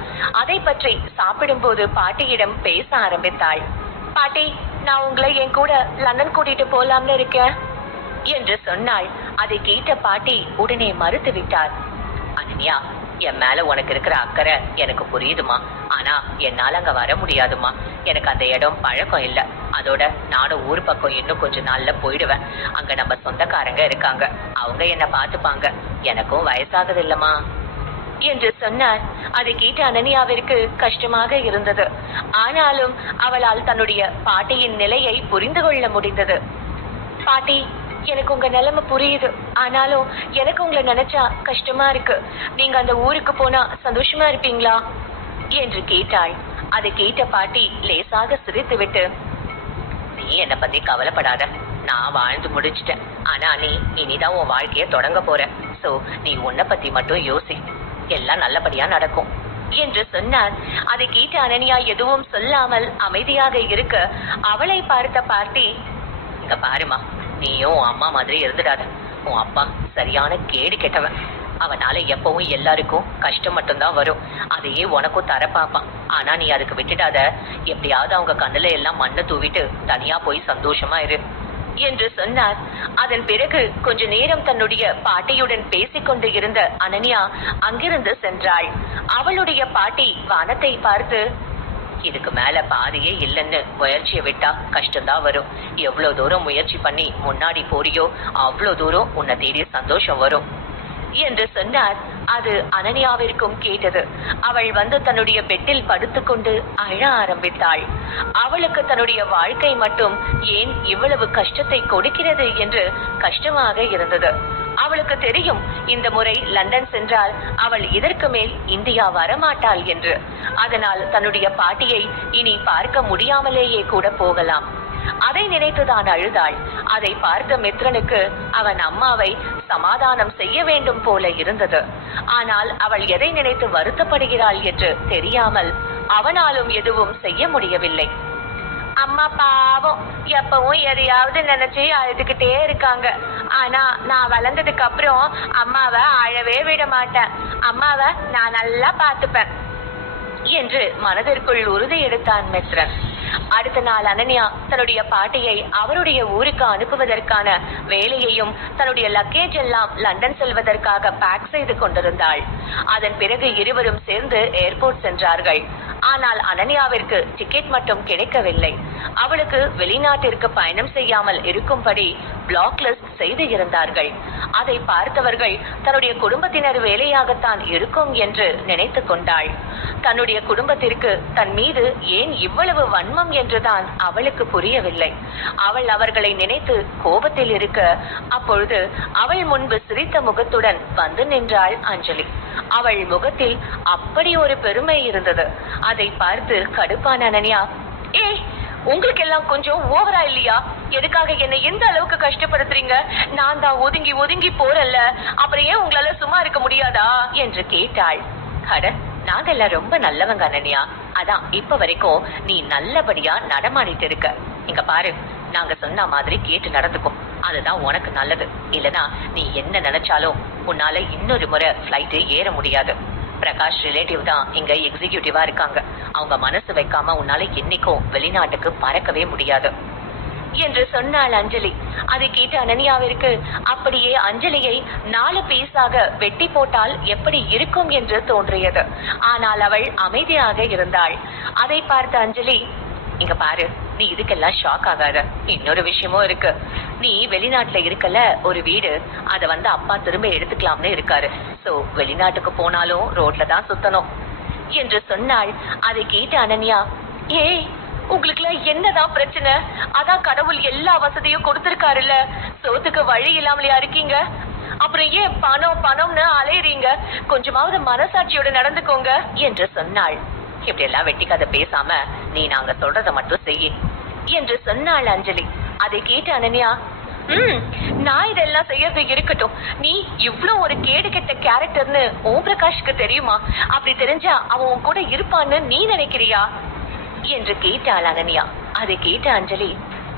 அதை பற்றி சாப்பிடும்போது பாட்டியிடம் பேச ஆரம்பித்தாள். பாட்டி, நான் உங்களை என் கூட லண்டன் கூட்டிட்டு போலாம்னு இருக்கேன் என்று சொன்னாள். அதை கேட்ட பாட்டி உடனே மறுத்து விட்டார். அனன்யா, என் மேல உனக்கு இருக்கிற அக்கறை எனக்கு புரியுதுமா. ஆனா என்னால அங்க வர முடியாதுமா. எனக்கு அந்த இடம் பழக்கம் இல்ல. அதோட நானும் ஊர் பக்கம் இன்னும் கொஞ்ச நாள்ல போயிடுவேன். அங்க நம்ம சொந்தக்காரங்க இருக்காங்க, அவங்க என்ன பாத்துப்பாங்க. எனக்கும் வயசாகுது இல்லம்மா என்று சொன்னார். அதை கேட்ட அனன்யாவிற்கு கஷ்டமாக இருந்தது. ஆனாலும் அவளால் தன்னுடைய பாட்டியின் நிலையை புரிந்து கொள்ள முடிந்தது. பாட்டி, எனக்கு உங்க நிலைமை புரியுது. ஆனாலும் எனக்கு உங்களை நினைச்சா கஷ்டமா இருக்கு. நீங்க அந்த ஊருக்கு போனா சந்தோஷமா இருப்பீங்களா என்று கேட்டாள். அதை கேட்ட பாட்டி லேசாக சிரித்துவிட்டு, நீ என்னை பத்தி கவலைப்படாத, நான் வாழ்ந்து முடிச்சிட்டேன். ஆனா நீ இனிதான் உன் வாழ்க்கைய தொடங்க போற. சோ நீ உன்னை பத்தி மட்டும் யோசி, எல்லாம் நல்லபடியா நடக்கும் என்று சொன்னார். அதை கேட்ட அனன்யா எதுவும் சொல்லாமல் அமைதியாக இருக்க அவளை பார்த்த பாட்டி, இங்க பாருமா, நீயும் உன் அம்மா மாதிரி இருந்துடாத. உன் அப்பா சரியான கேடு கெட்டவன். அவனால எப்பவும் எல்லாருக்கும் கஷ்டம் மட்டும்தான் வரும். அதையே உனக்கும் தர பாப்பான். ஆனா நீ அதுக்கு விட்டுடாத. எப்படியாவது அவங்க கண்ணுல எல்லாம் மண்ணை தூவிட்டு தனியா போய் சந்தோஷமா இரு என்று சொன்னார். அதன் பிறகு கொஞ்ச நேரம் தன்னுடைய பாட்டியுடன் பேசிக்கொண்டு இருந்த அனன்யா அங்கிருந்து சென்றாள். அவளுடைய பாட்டி வானத்தை பார்த்து, இதுக்கு மேல பாதியே இல்லைன்னு முயற்சியை விட்டா கஷ்டம்தான் வரும். எவ்வளவு தூரம் முயற்சி பண்ணி முன்னாடி போறியோ அவ்வளவு தூரம் உன்னை தேடி சந்தோஷம் வரும் என்று சொன்னார். அது அனன்யாவிற்கும் கேட்டது. அவள் வந்து தன்னுடைய பெட்டில் படுத்துக்கொண்டு அழ ஆரம்பித்தாள். அவளுக்கு தன்னுடைய வாழ்க்கை மட்டும் ஏன் இவ்வளவு கஷ்டத்தை கொடுக்கிறது என்று கஷ்டமாக இருந்தது. அவளுக்கு தெரியும், இந்த முறை லண்டன் சென்றால் அவள் இதற்கு மேல் இந்தியா வரமாட்டாள் என்று. அதனால் தன்னுடைய பாட்டியை இனி பார்க்க முடியாமலேயே கூட போகலாம். அதை நினைத்துதான் அழுதாள். அதை பார்த்த மித்ரனுக்கு அவன் அம்மாவை சமாதானம் செய்ய வேண்டும் போல இருந்தது. ஆனால் அவள் எதை நினைத்து வருத்தப்படுகிறாள் என்று தெரியாமல் அவனாலும் எதுவும் செய்ய முடியவில்லை. அம்மா பாவம், எப்பவும் எதையாவது நினைச்சு அழுதுகிட்டே இருக்காங்க. ஆனா நான் வளர்ந்ததுக்கு அப்புறம் அம்மாவை அழவே விட மாட்டேன். அம்மாவை நான் நல்லா பார்த்துப்பேன் என்று மனதிற்குள் உறுதி எடுத்தான் மித்ரன். அடுத்த நாள் அனன்யா தன்னுடைய பாட்டியை அவருடைய ஊருக்கு அனுப்புவதற்கான வேலையையும் தன்னுடைய லக்கேஜ் எல்லாம் லண்டன் செல்வதற்காக பேக் செய்து கொண்டிருந்தாள். அதன் பிறகு இருவரும் சேர்ந்து ஏர்போர்ட் சென்றார்கள். ஆனால் அனன்யாவிற்கு டிக்கெட் மட்டும் கிடைக்கவில்லை. அவளுக்கு வெளிநாட்டிற்கு பயணம் செய்யாமல் இருக்கும்படி பிளாக் லிஸ்ட் செய்து இருந்தார்கள். அதை பார்த்தவர்கள் தன்னுடைய குடும்பத்தினர் வேலையாகத்தான் இருக்கும் என்று நினைத்து கொண்டாள். தன்னுடைய குடும்பத்திற்கு தன் மீது ஏன் இவ்வளவு வன்மம் என்றுதான் அவளுக்கு புரியவில்லை. அவள் அவர்களை நினைத்து கோபத்தில் இருக்க, அப்பொழுது அவள் முன்பு சிரித்த முகத்துடன் வந்து நின்றாள் அஞ்சலி. அவள் முகத்தில் அப்படி ஒரு பெருமை இருந்தது. அதை பார்த்து கடுப்பான அனன்யா, ஏய், உங்களுக்கு எல்லாம் கொஞ்சம் ஓவரா இல்லையா? எதுக்காக என்னை எந்த அளவுக்கு கஷ்டப்படுத்துறீங்க? நான் தான் ஒதுங்கி ஒதுங்கி போறல்ல, அப்புறம் ஏன் உங்களால சும்மா இருக்க முடியாதா என்று கேட்டாள். அட, நாங்க எல்லாம் ரொம்ப நல்லவங்க அனன்யா. அதான் இப்ப வரைக்கும் நீ நல்லபடியா நடமாடிட்டு இருக்க. இங்க பாரு, நாங்க சொன்ன மாதிரி கேட்டு நடந்துக்கும். அதுதான் உனக்கு நல்லது. இல்லனா நீ என்ன நினைச்சாலும் உன்னால இன்னொரு முறை பிளைட் ஏற முடியாது. பிரகாஷ் ரிலேட்டிவ் தான் இங்க எக்ஸிகியூட்டிவா இருக்காங்க. அவங்க மனசு வைக்காம உன்னால என்னைக்கும் வெளிநாட்டுக்கு பறக்கவே முடியாது என்று சொன்னாள் அஞ்சலி. அதை கேட்ட அனன்யாவிற்கு அப்படியே அஞ்சலியை 4 பீஸாக வெட்டி போட்டால் எப்படி இருக்கும் என்று தோன்றியது. ஆனால் அவள் அமைதியாக இருந்தாள். அதை பார்த்த அஞ்சலி, இங்க பாரு, நீ இதுக்கெல்லாம் ஷாக் ஆகாத. இன்னொரு விஷயமும் இருக்கு. நீ வெளிநாட்டுல இருக்கல, ஒரு வீடு, அத வந்து அப்பா திரும்ப எடுத்துக்கலாம்னு இருக்காரு. சோ வெளிநாட்டுக்கு போனாலும் ரோட்ல தான் சுத்தணும் என்று சொன்னாள். அதை கேட்ட அனன்யா, ஏய், உங்களுக்குலாம் என்னதான் பிரச்சனை? அதான் கடவுள் எல்லா வசதியும் கொடுத்திருக்காருல்ல, சோத்துக்கு வழி இல்லாமலையா இருக்கீங்க? அப்புறம் ஏன் பணம் பணம்னு அலையறீங்க? கொஞ்சமாவது மனசாட்சியோட நடந்துக்கோங்க என்று சொன்னாள். இப்படி எல்லாம் வெட்டி கதை பேசாம நீ நாங்க சொல்றத மட்டும் செய்ய என்று சொன்னாள் அஞ்சலி. அதை கேட்டு அனன்யா, நான் இதெல்லாம் செய்யறது இருக்கட்டும், நீ இவ்வளவு ஒரு கேடு கெட்ட கேரக்டர்னு ஓம் பிரகாஷ்க்கு தெரியுமா? அப்படி தெரிஞ்சா அவன் உன் கூட இருப்பான்னு நீ நினைக்கிறியா என்று கேட்டாள் அனன்யா. அதை கேட்ட அஞ்சலி,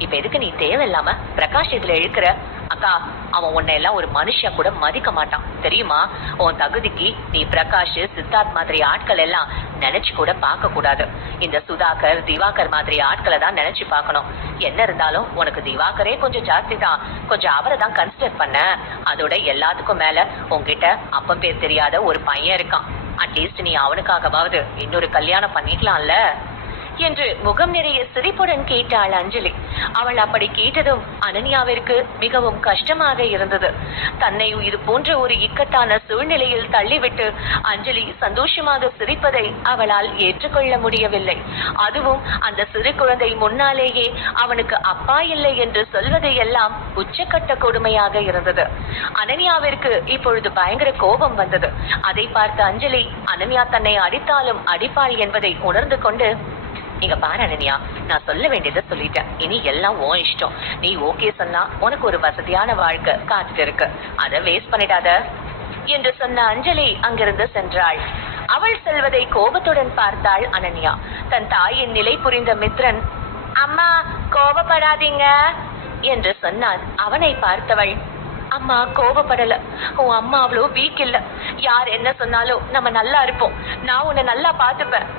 இப்ப எதுக்கு நீ தேவையில்லாம பிரகாஷ் இதுல இழுக்கிற? அக்கா, அவன் உன்னை எல்லாம் ஒரு மனுஷன் கூட மதிக்க மாட்டான் தெரியுமா? உன் தகுதிக்கு நீ பிரகாஷ், சித்தார்த் மாதிரி ஆட்கள் எல்லாம் நினைச்சு கூட பார்க்க கூடாது. இந்த சுதாகர், திவாகர் மாதிரி ஆட்களை தான் நினைச்சு பார்க்கணும். என்ன இருந்தாலும் உனக்கு திவாகரே கொஞ்சம் ஜாஸ்தி தான். கொஞ்சம் அவரை தான் கன்சிடர் பண்ண. அதோட எல்லாத்துக்கும் மேல உன்கிட்ட அப்பம் பேர் தெரியாத ஒரு பையன் இருக்கான். அட்லீஸ்ட் நீ அவனுக்காகவாவது இன்னொரு கல்யாணம் பண்ணிக்கலாம்ல என்று முகம் நிறைய சிரிப்புடன் கேட்டாள் அஞ்சலி. அவள் அப்படி கேட்டதும் அனன்யாவிற்கு மிகவும் கஷ்டமாக இருந்தது. தன்னை இது போன்ற ஒரு இக்கட்டான சூழ்நிலையில் தள்ளிவிட்டு அஞ்சலி சந்தோஷமாக சிரிப்பதை அவளால் ஏற்றுக்கொள்ள முடியவில்லை. அதுவும் அந்த சிறு குழந்தை முன்னாலேயே அவனுக்கு அப்பா இல்லை என்று சொல்வது எல்லாம் உச்சக்கட்ட கொடுமையாக இருந்தது. அனன்யாவிற்கு இப்பொழுது பயங்கர கோபம் வந்தது. அதை பார்த்த அஞ்சலி அனன்யா தன்னை அடித்தாலும் அடிப்பாள் என்பதை உணர்ந்து கொண்டு, இங்க பாரு அனன்யா, நான் சொல்ல வேண்டியதை சொல்லிட்டேன். இனி எல்லாம் உன் இஷ்டம். நீ ஓகே சொன்னா உனக்கு ஒரு வசதியான வாழ்க்கை காத்துட்டு இருக்கு. அதை வேஸ்ட் பண்ணிடாத என்று சொன்ன அஞ்சலி அங்கிருந்து சென்றாள். அவள் செல்வதை கோபத்துடன் பார்த்தாள் அனன்யா. தன் தாயின் நிலை புரிந்த மித்ரன், அம்மா கோபப்படாதீங்க என்று சொன்னான். அவனை பார்த்தவள், அம்மா கோபப்படல, உன் அம்மா அவ்வளோ வீக் இல்ல, யார் என்ன சொன்னாலும் நம்ம நல்லா இருப்போம், நான் உன்னை நல்லா பார்த்துப்பேன்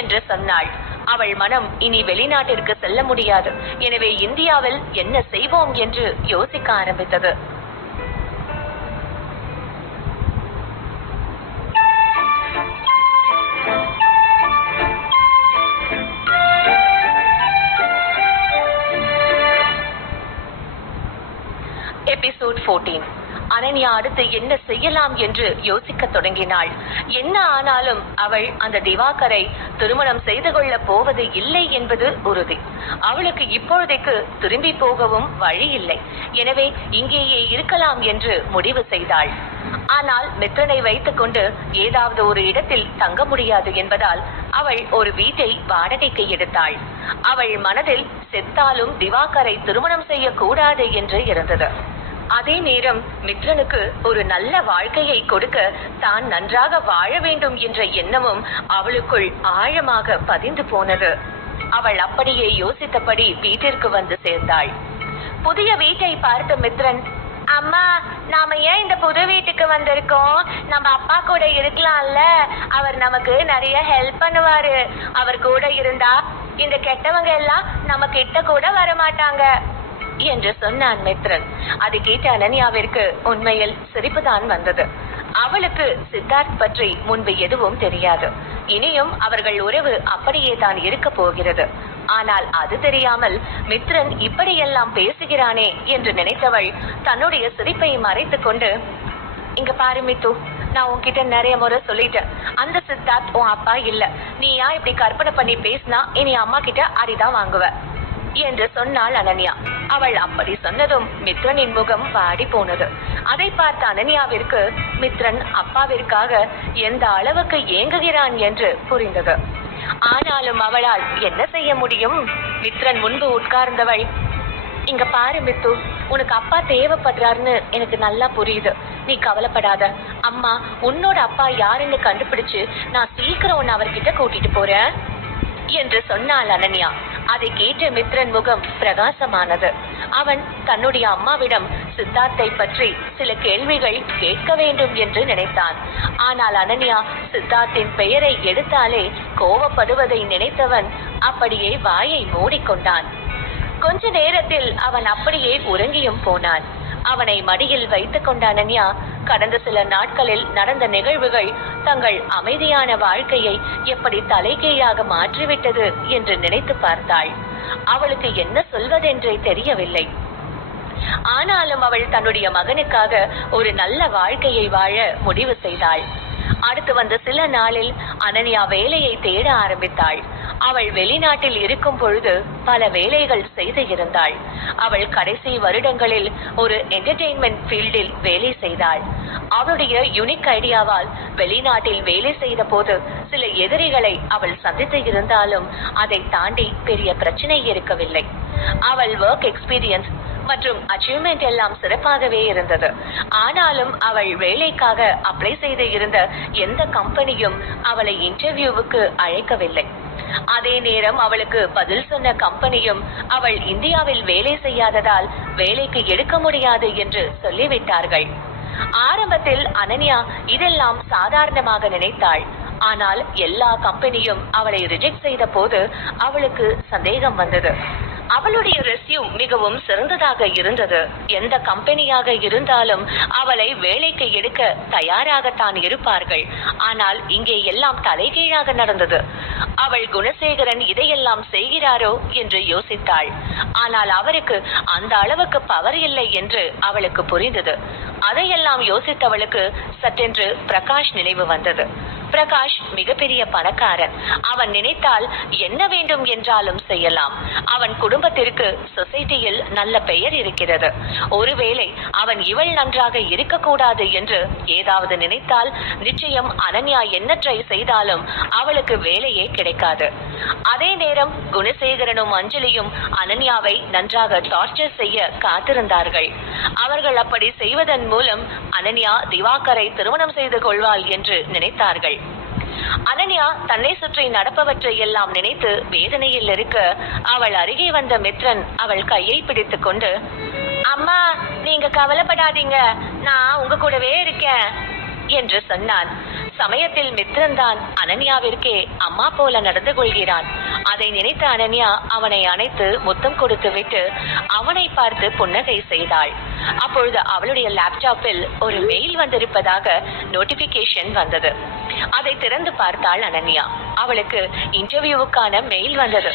என்று சொன்னாள். அவள் மனம் இனி வெளிநாட்டிற்கு செல்ல முடியாது. எனவே இந்தியாவில் என்ன செய்வோம் என்று யோசிக்க ஆரம்பித்தது. எபிசோட் 14. அனன்யா அடுத்து என்ன செய்யலாம் என்று யோசிக்க தொடங்கினாள். என்ன ஆனாலும் அவள் அந்த திவாகரை திருமணம் செய்து கொள்ள போவது இல்லை என்பது உறுதி. அவளுக்கு இப்பொழுதைக்கு திரும்பி போகவும் வழி இல்லை. எனவே இங்கேயே இருக்கலாம் என்று முடிவு செய்தாள். ஆனால் மித்ரனை வைத்துக் கொண்டு ஏதாவது ஒரு இடத்தில் தங்க முடியாது என்பதால் அவள் ஒரு வீட்டை வாடகைக்கு எடுத்தாள். அவள் மனதில் செத்தாலும் திவாகரை திருமணம் செய்யக்கூடாது என்று இருந்தது. அதே நேரம் மித்ரனுக்கு ஒரு நல்ல வாழ்க்கையை கொடுக்க தான் நன்றாக வாழ வேண்டும் என்ற எண்ணமும் அவளுக்குள் ஆழமாக பதிந்து போனது. அவள் அப்படியே யோசித்தபடி வீட்டிற்கு வந்து சேர்ந்தாள். புதிய வீட்டை பார்த்த மித்ரன், அம்மா நாம ஏன் இந்த புது வீட்டுக்கு வந்திருக்கோம்? நம்ம அப்பா கூட இருக்கலாம்ல, அவர் நமக்கு நிறைய ஹெல்ப் பண்ணுவாரு. அவர் கூட இருந்தா இந்த கெட்டவங்க எல்லாம் நம்ம கிட்ட கூட வரமாட்டாங்க என்று சொன்னான் மித்ரன். அதை கேட்ட அனன்யாவிற்கு உண்மையில் சிரிப்புதான் வந்தது. அவளுக்கு சித்தார்த் பற்றி முன்பு எதுவும் தெரியாது. இனியும் அவர்கள் உறவு அப்படியே தான் இருக்க போகிறது. ஆனால் அது தெரியாமல் மித்ரன் இப்படியெல்லாம் பேசுகிறானே என்று நினைத்தவள் தன்னுடைய சிரிப்பை மறைத்துக் கொண்டு, இங்க பாரு மித்து, நான் உன்கிட்ட நிறைய முறை சொல்லிட்டேன், அந்த சித்தார்த் உன் அப்பா இல்ல. நீ ஏன் இப்படி கற்பனை பண்ணி பேசினா இனி அம்மா கிட்ட அடிதான் வாங்குவ என்று சொன்னாள் அனன்யா. அவள் அப்படி சொன்னதும் மித்ரனின் முகம் வாடி போனது. அதை பார்த்த அனன்யாவிற்கு மித்ரன் அப்பாவிற்காக எந்த அளவுக்கு ஏங்குகிறான் என்று புரிந்தது. ஆனாலும் அவளால் என்ன செய்ய முடியும்? மித்ரன் முன்பு உட்கார்ந்தவள், இங்க பாரு மித்து, உனக்கு அப்பா தேவைப்படுறாருன்னு எனக்கு நல்லா புரியுது. நீ கவலைப்படாத. அம்மா உன்னோட அப்பா யாருன்னு கண்டுபிடிச்சு நான் சீக்கிரம் உன்னை அவர்கிட்ட கூட்டிட்டு போறேன் என்று சொன்னாள் அனன்யா. அதை கேட்ட மித்ரன் முகம் பிரகாசமானது. அவன் தன்னுடைய அம்மாவிடம் சித்தார்த்தை பற்றி சில கேள்விகள் கேட்க வேண்டும் என்று நினைத்தான். ஆனால் அனன்யா சித்தார்த்தின் பெயரை எடுத்தாலே கோபப்படுவதை நினைத்தவன் அப்படியே வாயை மூடிக்கொண்டான். கொஞ்ச நேரத்தில் அவன் அப்படியே உறங்கியும் போனான். அவனை மடியில் வைத்துக் கொண்ட அனன்யா கடந்த சில நாட்களில் நடந்த நிகழ்வுகள் தங்கள் அமைதியான வாழ்க்கையை எப்படி தலைகீழாக மாற்றிவிட்டது என்று நினைத்து பார்த்தாள். அவளுக்கு என்ன சொல்வதென்றே தெரியவில்லை. ஆனாலும் அவள் தன்னுடைய மகனுக்காக ஒரு நல்ல வாழ்க்கையை வாழ முடிவு செய்தாள். அடுத்து வந்த சில நாளில் அனன்யா வேலையை தேட ஆரம்பித்தாள். அவள் வெளிநாட்டில் இருக்கும் பொழுது பல வேலைகள் செய்து இருந்தாள். அவள் கடைசி வருடங்களில் ஒரு என்டர்டெயின்மெண்ட் ஃபீல்டில் வேலை செய்தாள். அவளுடைய யூனிக் ஐடியாவால் வெளிநாட்டில் வேலை செய்த போது சில எதிரிகளை அவள் சந்தித்து இருந்தாலும் அதை தாண்டி பெரிய பிரச்சனை இருக்கவில்லை. அவள் ஒர்க் எக்ஸ்பீரியன்ஸ் மற்றும் அச்சீவ்மெண்ட் எல்லாம் சிறப்பாகவே இருந்தது. ஆனாலும் அவள் வேலைக்காக அப்ளை செய்து இருந்த எந்த கம்பெனியும் அவளை இன்டர்வியூவுக்கு அழைக்கவில்லை. அதே நேரம் அவளுக்கு பதில் சொன்ன கம்பெனியும் அவள் இந்தியாவில் வேலை செய்யாததால் வேலைக்கு எடுக்க முடியாது என்று சொல்லிவிட்டார்கள். ஆரம்பத்தில் அனன்யா இதெல்லாம் சாதாரணமாக நினைத்தாள். ஆனால் எல்லா கம்பெனியும் அவளை ரிஜெக்ட் செய்த போது அவளுக்கு சந்தேகம் வந்தது. அவளுடைய ரெஸ்யூம் மிகவும் சிறந்ததாக இருந்தது. எந்த கம்பெனியாக இருந்தாலும் அவளை வேலைக்கு எடுக்க தயாராகத்தான் இருப்பார்கள். ஆனால் இங்கே எல்லாம் தலைகீழாக நடந்தது. அவள் குணசேகரன் இதையெல்லாம் செய்கிறாரோ என்று யோசித்தாள். ஆனால் அவருக்கு அந்த அளவுக்கு பவர் இல்லை என்று அவளுக்கு புரிந்தது. அதையெல்லாம் யோசித்தவளுக்கு சட்டென்று பிரகாஷ் நினைவு வந்தது. பிரகாஷ் மிகப்பெரிய பணக்காரன். அவன் நினைத்தால் என்ன வேண்டும் என்றாலும் செய்யலாம். அவன் குடும்பத்திற்கு சொசைட்டியில் நல்ல பெயர் இருக்கிறது. ஒருவேளை அவன் இவள் நன்றாக இருக்கக்கூடாது என்று ஏதாவது நினைத்தால் நிச்சயம் அனன்யா என்ன ட்ரை செய்தாலும் அவளுக்கு வேலையே கிடைக்காது. அதே நேரம் குணசேகரனும் அஞ்சலியும் அனன்யாவை நன்றாக டார்ச்சர் செய்ய காத்திருந்தார்கள். அவர்கள் அப்படி செய்வதன் மூலம் அனன்யா திவாகரை திருமணம் செய்து கொள்வாள் என்று நினைத்தார்கள். அனன்யா தன்னை சுற்றி நடப்பவற்றை எல்லாம் நினைத்து வேதனையில் இருக்க அவள் அருகே வந்த மித்ரன் அவள் கையை பிடித்துக் கொண்டு, அம்மா நீங்க கவலைப்படாதீங்க, நான் உங்க கூடவே இருக்கேன் என்று சொன்னான். சமயத்தில் மித்ரன் தான் அனன்யாவிற்கே அம்மா போல நடந்து கொள்கிறான். அதை நினைத்த அனன்யா அவனை அணைத்து முத்தம் கொடுத்து விட்டு அவனை பார்த்து புன்னகை செய்தாள். அப்பொழுது அவளுடைய லேப்டாப்பில் ஒரு மெயில் வந்திருப்பதாக நோட்டிபிகேஷன் வந்தது. அதை திறந்து பார்த்தாள் அனன்யா. அவளுக்கு இன்டர்வியூவுக்கான மெயில் வந்தது.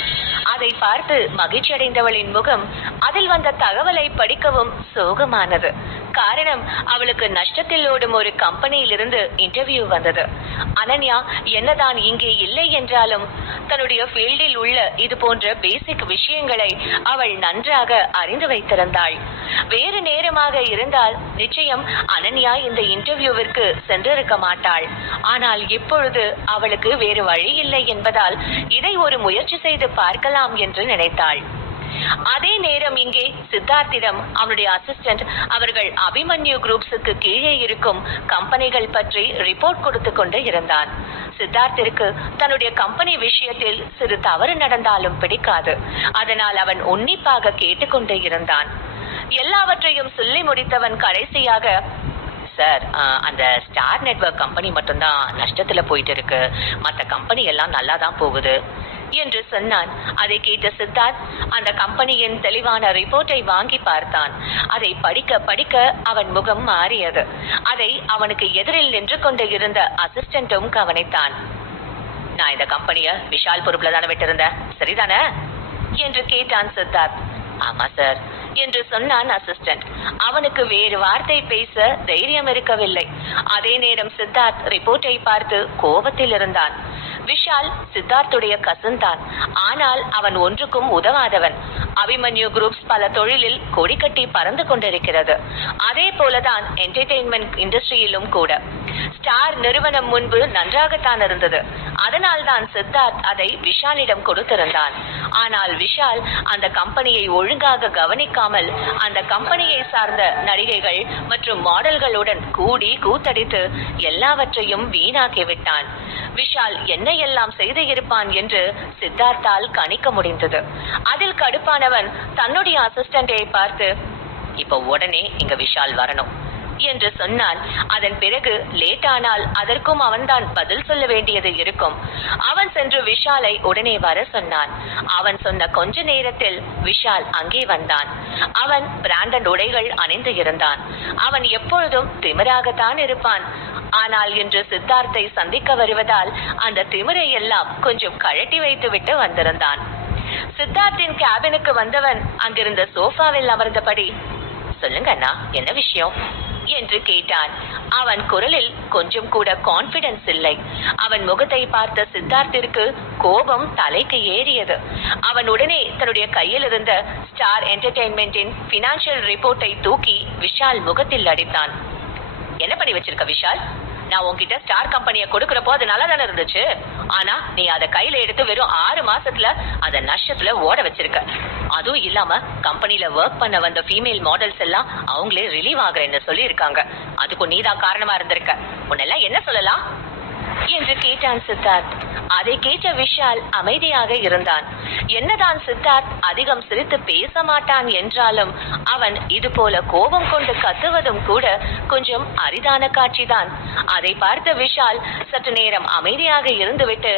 அதை பார்த்து மகிழ்ச்சி அடைந்தவளின் முகம் அதில் வந்த தகவலை படிக்கவும் சோகமானது. காரணம், அவளுக்கு நஷ்டத்தில் ஓடும் ஒரு கம்பெனியிலிருந்து இன்டர்வியூ வந்தது. அனன்யா என்னதான் இங்கே இல்லை என்றாலும் தன்னுடைய ஃபீல்டில் உள்ள இது போன்ற பேசிக் விஷயங்களை அவள் நன்றாக அறிந்து வைத்திருந்தாள். வேறு நேரமாக இருந்தால் நிச்சயம் அனன்யா இந்த இன்டர்வியூவிற்கு சென்றிருக்க மாட்டாள். ஆனால் இப்பொழுது அவளுக்கு வேறு வழி இல்லை என்பதால் இதை ஒரு முயற்சி செய்து பார்க்கலாம் என்று நினைத்தாள். அதே நேரம் இங்கே சித்தார்த்திடம் அவனுடைய அசிஸ்டன்ட் அவர்கள் அபிமன்யு குரூப்ஸுக்கு கீழே இருக்கும் கம்பெனிகள் பற்றி ரிப்போர்ட் கொடுத்து கொண்டு இருந்தான். சித்தார்த்திற்கு தன்னுடைய கம்பெனி விஷயத்தில் சிறு தவறு நடந்தாலும் பிடிக்காது. அதனால் அவன் உன்னிப்பாக கேட்டுக்கொண்டே இருந்தான். எல்லாவற்றையும் சொல்லி முடித்தவன் கடைசியாக, சார் அந்த ஸ்டார் நெட்வொர்க் கம்பெனி மட்டும்தான் நஷ்டத்துல போயிட்டு இருக்கு, மற்ற கம்பெனி எல்லாம் நல்லா தான் போகுது என்று சொன்னான். அதை கேட்ட சித்தார்த் அந்த கம்பெனியின் தெளிவான ரிப்போர்ட்டை வாங்கி பார்த்தான். அதை படிக்க படிக்க அவன் முகம் மாறியது. அதை அவனுக்கு எதிரில் நின்று கொண்டு இருந்த அசிஸ்டன்ட்டும் கவனித்தான். நான் இந்த கம்பெனிய விஷால் பொறுப்புல தானே விட்டிருந்தேன், சரிதானே என்று கேட்டான் சித்தார்த். ஆமா சார் என்று சொன்னான் அசிஸ்டன்ட். அவனுக்கு வேறு வார்த்தை பேச தைரியம் இருக்கவில்லை. அதே நேரம் சித்தார்த் ரிப்போர்ட்டை பார்த்து கோபத்தில் இருந்தான். விஷால் சித்தார்த்துடைய கசன் தான். ஆனால் அவன் ஒன்றுக்கும் உதவாதவன். அபிமன்யு குரூப்ஸ் பல தொழிலில் கொடி கட்டி பறந்து கொண்டிருக்கிறது. அதே போலதான் என்டர்டெயின்மெண்ட் இண்டஸ்ட்ரியிலும் கூட. ஸ்டார் நிறுவனம் முன்பு நன்றாகத்தான் இருந்தது. அதனால் தான் சித்தார்த் அதை விஷாலிடம் கொடுத்திருந்தான். ஆனால் விஷால் அந்த கம்பெனியை ஒழுங்காக கவனிக்காமல் அந்த கம்பெனியை சார்ந்த நடிகைகள் மற்றும் மாடல்களுடன் கூடி கூத்தடித்து எல்லாவற்றையும் வீணாக்கி விட்டான். விஷால் என்ன எல்லாம் செய்து இருப்பான் என்று சித்தார்த்தால் கணிக்க முடிந்தது. அதில் கடுப்பானவன் தன்னுடைய அசிஸ்டண்டை பார்த்து, இப்ப உடனே இங்க விஷால் வரணும் என்று சொன்னான். அதன் பிறகு லேட் ஆனால் அதற்கும் அவன்தான் பதில் சொல்ல வேண்டியது இருக்கும். அவன் சென்று விஷாலை உடனே வர சொன்னான். அவன் சொன்ன கொஞ்ச நேரத்தில் விஷால் அங்கே வந்தான். அவன் பிராண்டட் உடைகள் அணிந்து இருந்தான். அவன் எப்பொழுதும் திமிராகத்தான் இருப்பான். ஆனால் இன்று சித்தார்த்தை சந்திக்க வருவதால் அந்த திமிரை எல்லாம் கொஞ்சம் கழட்டி வைத்து விட்டு வந்திருந்தான். சித்தார்த்தின் கேபினுக்கு வந்தவன் அங்கிருந்த சோஃபாவில் அமர்ந்தபடி, சொல்லுங்க அண்ணா, என்ன விஷயம் என்று கேட்டான். அவன் குரலில் கொஞ்சம் கூட கான்பிடன்ஸ் இல்லை. அவன் முகத்தை பார்த்த சித்தார்த்திற்கு கோபம் தலைக்கு ஏறியது. அவன் உடனே தன்னுடைய கையில் இருந்த ஸ்டார் என்டர்டெயின்மெண்டின் பினான்சியல் ரிப்போர்ட்டை தூக்கி விஷால் முகத்தில் அடித்தான். என்ன பண்ணி வச்சிருக்க விஷால்? நான் உன்கிட்ட ஸ்டார் கம்பெனியை கொடுக்கறப்போ அது நல்லா தானே இருந்துச்சு. ஆனா நீ அதை கையில எடுத்து வெறும் 6 மாசத்துல அதை நஷ்டத்துல ஓட வச்சிருக்க. அதுவும் இல்லாம கம்பெனில ஒர்க் பண்ண வந்த ஃபீமேல் மாடல்ஸ் எல்லாம் அவங்களே ரிலீவ் ஆகுறேன்னு சொல்லி இருக்காங்க. அதுக்கு நீதான் காரணமா இருந்திருக்க. உன்னெல்லாம் என்ன சொல்லலாம் என்று கேட்டான் சித்தார்த். அதை கேட்ட விஷால் அமைதியாக இருந்தான். என்னதான் சித்தார்த் அதிகம் சிரித்து பேச மாட்டான் என்றாலும் அவன் இது போல கோபம் கொண்டு கத்துவதும் கூட கொஞ்சம் அரிதான காட்சிதான். அதை பார்த்த விஷால் சற்று நேரம் அமைதியாக இருந்துவிட்டு,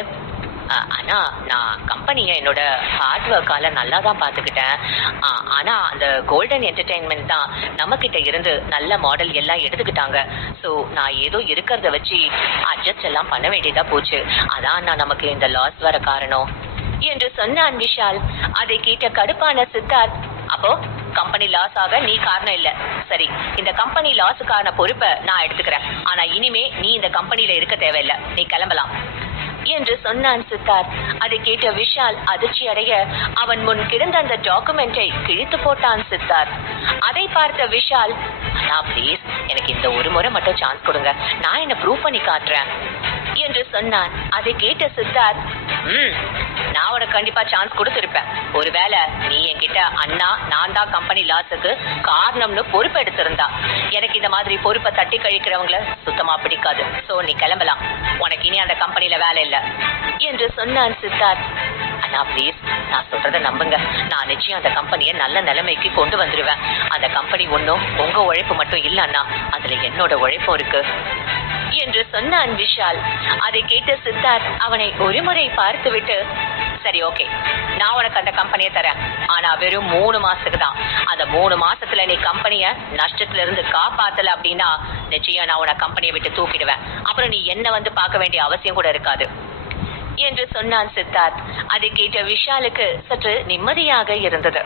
ஆனா நான் கம்பெனியை என்னோட ஹார்ட் ஒர்க்கால நல்லா தான் பார்த்துக்கிட்டேன். ஆனா அந்த கோல்டன் என்டர்டெயின்மெண்ட் தான் நம்ம கிட்ட இருந்து நல்ல மாடல் எல்லாம் எடுத்துக்கிட்டாங்க. ஸோ நான் ஏதோ இருக்கிறத வச்சு அட்ஜஸ்ட் எல்லாம் பண்ண வேண்டியதா போச்சு. அதான் நான் நமக்கு இந்த லாஸ் வர காரணம் என்று சொன்னான் விஷால். அதை கேட்ட கடுப்பான சித்தார்த், அப்போ கம்பெனி லாஸ் ஆக நீ காரணம் இல்ல. சரி, இந்த கம்பெனி லாஸுக்கான பொறுப்பை நான் எடுத்துக்கிறேன். ஆனா இனிமே நீ இந்த கம்பெனில இருக்க தேவையில்லை, நீ கிளம்பலாம் என்று சொன்னான் சித்தார்த். அதை கேட்ட விஷால் அதிர்ச்சி அடைய அவன் முன் கிடந்த அந்த டாக்குமெண்டை கிழித்து போட்டான் சித்தார்த். அதை பார்த்த விஷால், ப்ளீஸ் எனக்கு இந்த ஒரு முறை மட்டும் சான்ஸ் கொடுங்க, நான் என்ன ப்ரூவ் பண்ணி காட்டுறேன் என்று சொன்னான். அதை கேட்ட சித்தார்த், நான் உனக்கு கண்டிப்பா சான்ஸ் கொடுத்திருப்பேன். ஒருவேளை நீ என்கிட்ட அண்ணா நான் தான் கம்பெனி லாஸுக்கு காரணம்னு பொறுப்பு எடுத்திருந்தா. எனக்கு இந்த மாதிரி பொறுப்பை தட்டி கழிக்கிறவங்கள சுத்தமா பிடிக்காது. சோ நீ கிளம்பலாம், உனக்கு இனி அந்த கம்பெனில வேலை இல்லை என்று சொன்னான் சித்தார்த். அண்ணா ப்ளீஸ், நான் சொல்றத நம்புங்க. நான் நிச்சயம் அந்த கம்பெனியை நல்ல நிலைமைக்கு கொண்டு வந்துருவேன். அந்த கம்பெனி ஒன்றும் உங்க உழைப்பு மட்டும் இல்ல அண்ணா, அதுல என்னோட உழைப்பும் இருக்கு என்று சொன்னான் விஷால். அதை கேட்ட சித்தார்த் அவனை ஒருமுறை பார்த்துவிட்டு, சரி ஓகே, நான் உனக்கு அந்த கம்பெனியை தரேன். ஆனா வெறும் 3 மாசத்துக்கு தான். அந்த 3 மாசத்துல நீ கம்பெனிய நஷ்டத்துல இருந்து காப்பாத்தல அப்படின்னா நிச்சயம் நான் உன கம்பெனியை விட்டு தூக்கிடுவேன். அப்புறம் நீ என்ன வந்து பார்க்க வேண்டிய அவசியம் கூட இருக்காது என்று சொன்னான் சித்தார்த். அதை கேட்ட விஷாலுக்கு சற்று நிம்மதியாக இருந்தது.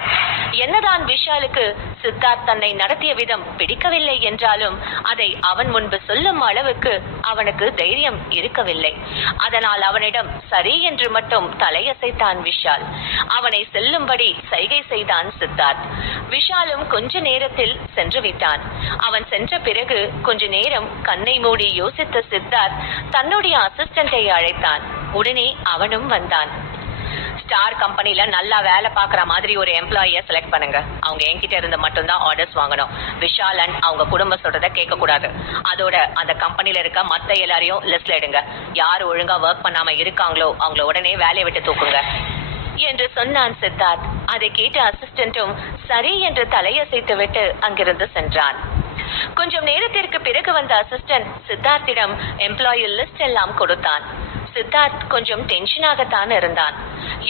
என்னதான் விஷாலுக்கு சித்தார்த் தன்னை நடத்திய விதம் பிடிக்கவில்லை என்றாலும் அதை அவன் முன்பு சொல்லும் அளவுக்கு அவனுக்கு தைரியம் இருக்கவில்லை. அதனால் அவனிடம் சரி என்று மட்டும் தலையசைத்தான் விஷால். அவனை செல்லும்படி சைகை செய்தான் சித்தார்த். விஷாலும் கொஞ்ச நேரத்தில் சென்று விட்டான். அவன் சென்ற பிறகு கொஞ்ச நேரம் கண்ணை மூடி யோசித்த சித்தார்த் தன்னுடைய அசிஸ்டண்டை அழைத்தான். உடனே அவனும் வந்தான். ஸ்டார் கம்பெனில நல்லா வேலை பாக்குற மாதிரி ஒரு எம்ப்ளாயிய செலக்ட் பண்ணுங்க. அவங்க என்கிட்ட இருந்து மட்டும்தான் ஆர்டர்ஸ் வாங்கணும். விஷால் அண்ட் அவங்க குடும்பம் சொல்றத கேட்க கூடாது. அதோட அந்த கம்பெனில இருக்க மத்த எல்லாரையும் லிஸ்ட்ல எடுங்க. யாரு ஒழுங்கா ஒர்க் பண்ணாம இருக்காங்களோ அவங்கள உடனே வேலையை விட்டு தூக்குங்க என்று சொன்னான் சித்தார்த். அதை கேட்ட அசிஸ்டன்டும் சரி என்று தலையசைத்து விட்டு அங்கிருந்து சென்றான். கொஞ்சம் நேரத்திற்கு பிறகு வந்த அசிஸ்டன்ட் சித்தார்த்திடம் எம்ப்ளாயி லிஸ்ட் எல்லாம் கொடுத்தான். சித்தார்த் கொஞ்சம் டென்ஷனாகத்தான் இருந்தான்.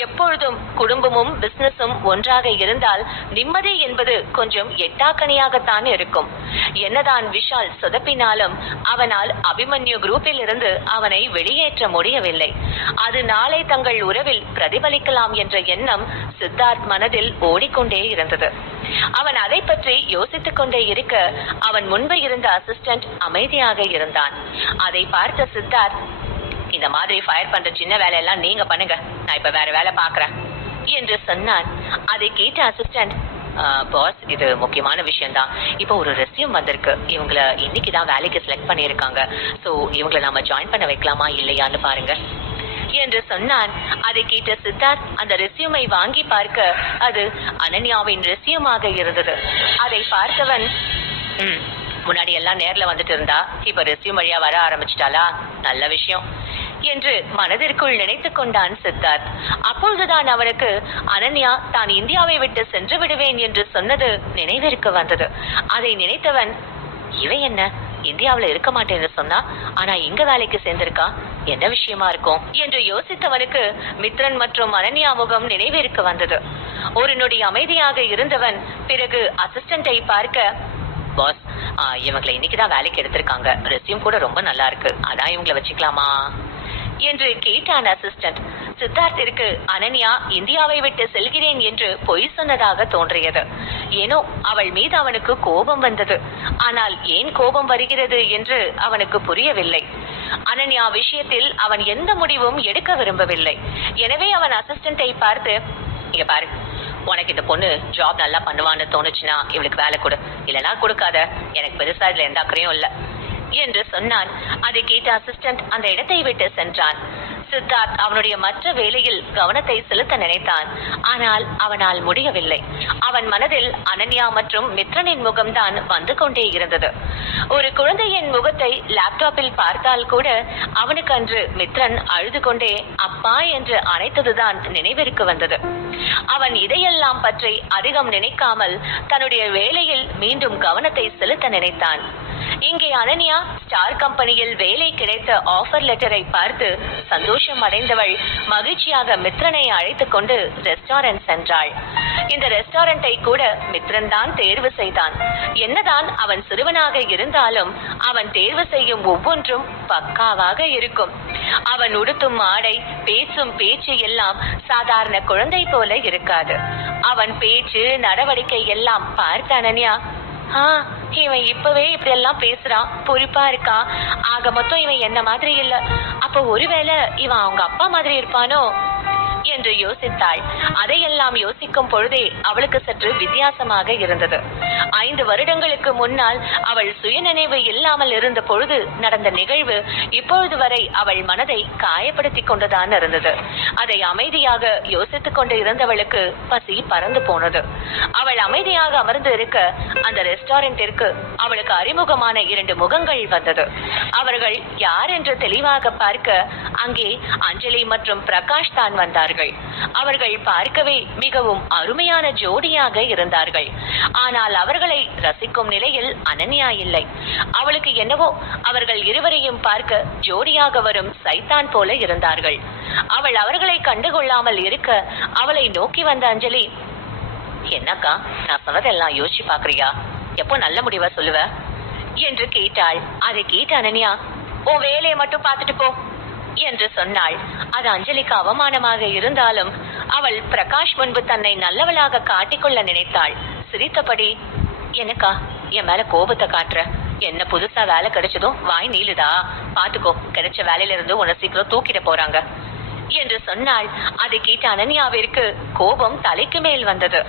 எப்பொழுதும் குடும்பமும் பிசினஸும் ஒன்றாக இருந்தால் நிம்மதி என்பது கொஞ்சம் எட்டாக்கணியாகத்தான் இருக்கும். என்னதான் விஷால் சொதப்பினாலும் அவனால் அபிமன்யு குரூப்பில் இருந்து அவனை வெளியேற்ற முடியவில்லை. அது நாளை தங்கள் உறவில் பிரதிபலிக்கலாம் என்ற எண்ணம் சித்தார்த் மனதில் ஓடிக்கொண்டே இருந்தது. அவன் அதை பற்றி யோசித்துக் கொண்டே இருக்க அவன் முன்பு இருந்த அசிஸ்டன்ட் அமைதியாக இருந்தான். அதை பார்த்த சித்தார்த், இந்த மாதிரி ஃபயர் பண்ற சின்ன வேலையெல்லாம் நீங்க பண்ணுங்க, நான் இப்ப வேற வேலை பாக்குறேன் என்று சொன்னான். அதை கேட்ட அசிஸ்டன்ட், பாஸ் இது முக்கியமான விஷயம் தான். இப்போ ஒரு ரெஸ்யூம் வந்திருக்கு. இவங்களை இன்னைக்குதான் வேலைக்கு செலக்ட் பண்ணியிருக்காங்க. ஸோ இவங்களை நாம ஜாயின் பண்ண வைக்கலாமா இல்லையான்னு பாருங்க என்று சொன்னான். அதை கேட்ட சித்தார்த் அந்த ரெஸ்யூமை வாங்கி பார்க்க அது அனன்யாவின் ரெஸ்யூமாக இருந்தது. அதை பார்த்தவன், முன்னாடி எல்லாம் நேர்ல வந்துட்டு இருந்தா இப்ப ரெஸ்யூம் வழியா வர ஆரம்பிச்சிட்டாளா, நல்ல விஷயம் என்று மனதிற்குள் நினைத்துக் கொண்டான் சித்தார்த். அப்பொழுதுதான் அவனுக்கு அனன்யா தான் இந்தியாவை விட்டு சென்று விடுவேன் என்று சொன்னது நினைவிற்கு வந்தது. அதை நினைத்தவன், இவன் என்ன இந்தியாவில இருக்க மாட்டேன்னு சொன்னா ஆனா இங்க வேலைக்கு சேர்ந்திருக்கா, என்ன விஷயமா இருக்கும் என்று யோசித்தவனுக்கு மித்ரன் மற்றும் அனன்யா முகம் நினைவிற்கு வந்தது. ஒரு நொடி அமைதியாக இருந்தவன் பிறகு அசிஸ்டண்டை பார்க்க, பாஸ் இவங்களை இன்னைக்குதான் வேலைக்கு எடுத்திருக்காங்க, ரெஸ்யூம் கூட ரொம்ப நல்லா இருக்கு, அதான் இவங்களை வச்சுக்கலாமா என்று கேட்டான் அசிஸ்டன்ட். சித்தார்த்திற்கு அனன்யா இந்தியாவை விட்டு செல்கிறேன் என்று பொய் சொன்னதாக தோன்றியது. ஏனோ அவள் மீது அவனுக்கு கோபம் வந்தது. ஆனால் ஏன் கோபம் வருகிறது என்று அவனுக்கு புரியவில்லை. அனன்யா விஷயத்தில் அவன் எந்த முடிவும் எடுக்க விரும்பவில்லை. எனவே அவன் அசிஸ்டண்டை பார்த்து, இங்க பாரு, உனக்கு இந்த பொண்ணு ஜாப் நல்லா பண்ணுவான்னு தோணுச்சுன்னா இவளுக்கு வேலை கொடு, இல்லைன்னா கொடுக்காத, எனக்கு பெருசா இதுல எந்த அக்கறையும் இல்லை என்று சொன்னான். அதை கேட்ட அசிஸ்டன்ட் அந்த இடத்தை விட்டு சென்றான். சித்தார்த் அவனுடைய மற்ற வேலையில் கவனத்தை செலுத்த நினைத்தான். ஆனால் அவனால் முடியவில்லை. அவன் மனதில் அனன்யா மற்றும் மித்ரனின் முகம்தான் வந்து கொண்டே இருந்தது. ஒரு குழந்தையின் முகத்தை லேப்டாப்பில் பார்த்தால் கூட அவனுக்கு அன்று மித்ரன் அழுது கொண்டே அப்பா என்று அழைத்ததுதான் நினைவிற்கு வந்தது. அவன் இதையெல்லாம் பற்றி அதிகம் நினைக்காமல் தன்னுடைய வேலையில் மீண்டும் கவனத்தை செலுத்த நினைத்தான். இங்கே அனன்யா ஸ்டார் கம்பெனியில் வேலை கிடைத்த ஆஃபர் லெட்டரை பார்த்து சந்தோஷம் அடைந்தவள் மகிழ்ச்சியாக மித்ரனை அழைத்துக் கொண்டு ரெஸ்டாரண்ட் சென்றாள். இந்த ரெஸ்டாரண்டை கூட மித்ரன் தான் தேர்வு செய்தான். என்னதான் அவன் சிறுவனாக இருந்தாலும் அவன் தேர்வு செய்யும் ஒவ்வொன்றும் பக்காவாக இருக்கும். அவன் உடுத்தும் ஆடை, பேசும் பேச்சு எல்லாம் சாதாரண குழந்தை போல இருக்காது. அவன் பேச்சு நடவடிக்கை எல்லாம் பார்த்த அனன்யா, இவன் இப்பவே இப்படி எல்லாம் பேசுறான், பொறுப்பா இருக்கான், ஆக மொத்தம் இவன் என்ன மாதிரி இல்ல, அப்ப ஒருவேளை இவன் அவங்க அப்பா மாதிரி இருப்பானோ என்று யோசித்தாள். அதையெல்லாம் யோசிக்கும் பொழுதே அவளுக்கு சற்று வித்தியாசமாக இருந்தது. 5 வருடங்களுக்கு முன்னால் அவள் சுயநினைவு இல்லாமல் இருந்த பொழுது நடந்த நிகழ்வு இப்பொழுது வரை அவள் மனதை காயப்படுத்திக் கொண்டுதான் இருந்தது. அதை அமைதியாக யோசித்துக் கொண்டு இருந்தவளுக்கு பசி பறந்து போனது. அவள் அமைதியாக அமர்ந்து இருக்க அந்த ரெஸ்டாரண்டிற்கு அவளுக்கு அறிமுகமான 2 முகங்கள் வந்தது. அவர்கள் யார் என்று தெளிவாக பார்க்க அங்கே அஞ்சலி மற்றும் பிரகாஷ் தான் வந்தார்கள். அவர்கள் பார்க்கவே மிகவும் அருமையான ஜோடியாக இருந்தார்கள். ஆனால் அவர்களை ரசிக்கும் நிலையில் அனன்யா இல்லை. அவளுக்கு என்னவோ அவர்கள் இருவரையும் பார்க்க ஜோடியாக வரும் சைத்தான் போல இருந்தார்கள். அவள் அவர்களை கண்டுகொள்ளாமல் இருக்க அவளை நோக்கி வந்த அஞ்சலி, என்னக்கா நான் சொன்னதெல்லாம் யோசிச்சு பாக்குறியா? எப்போ நல்ல முடிவா சொல்லுவ என்று கேட்டாள். அதை கேட்ட அனன்யா, உன் வேலையை மட்டும் பார்த்துட்டு போ என்று சொன்னாள். அது அஞ்சலிக்கு அவமானமாக இருந்தாலும் அவள் பிரகாஷ் முன்பு தன்னை நல்லவளாக காட்டிக்கொள்ள நினைத்தாள். சிரித்தபடி, எனக்கா என் மேல கோபத்தை காட்டுற? என்ன புதுசா வேலை கிடைச்சதும் வாய் நீளுதா? பாத்துக்கோ, கிடைச்ச வேலையில இருந்து உன்னை சீக்கிரம் தூக்கிட போறாங்க என்று சொன்னாள். அதை கேட்ட அனன்யாவிற்கு கோபம் தலைக்கு மேல் வந்தது.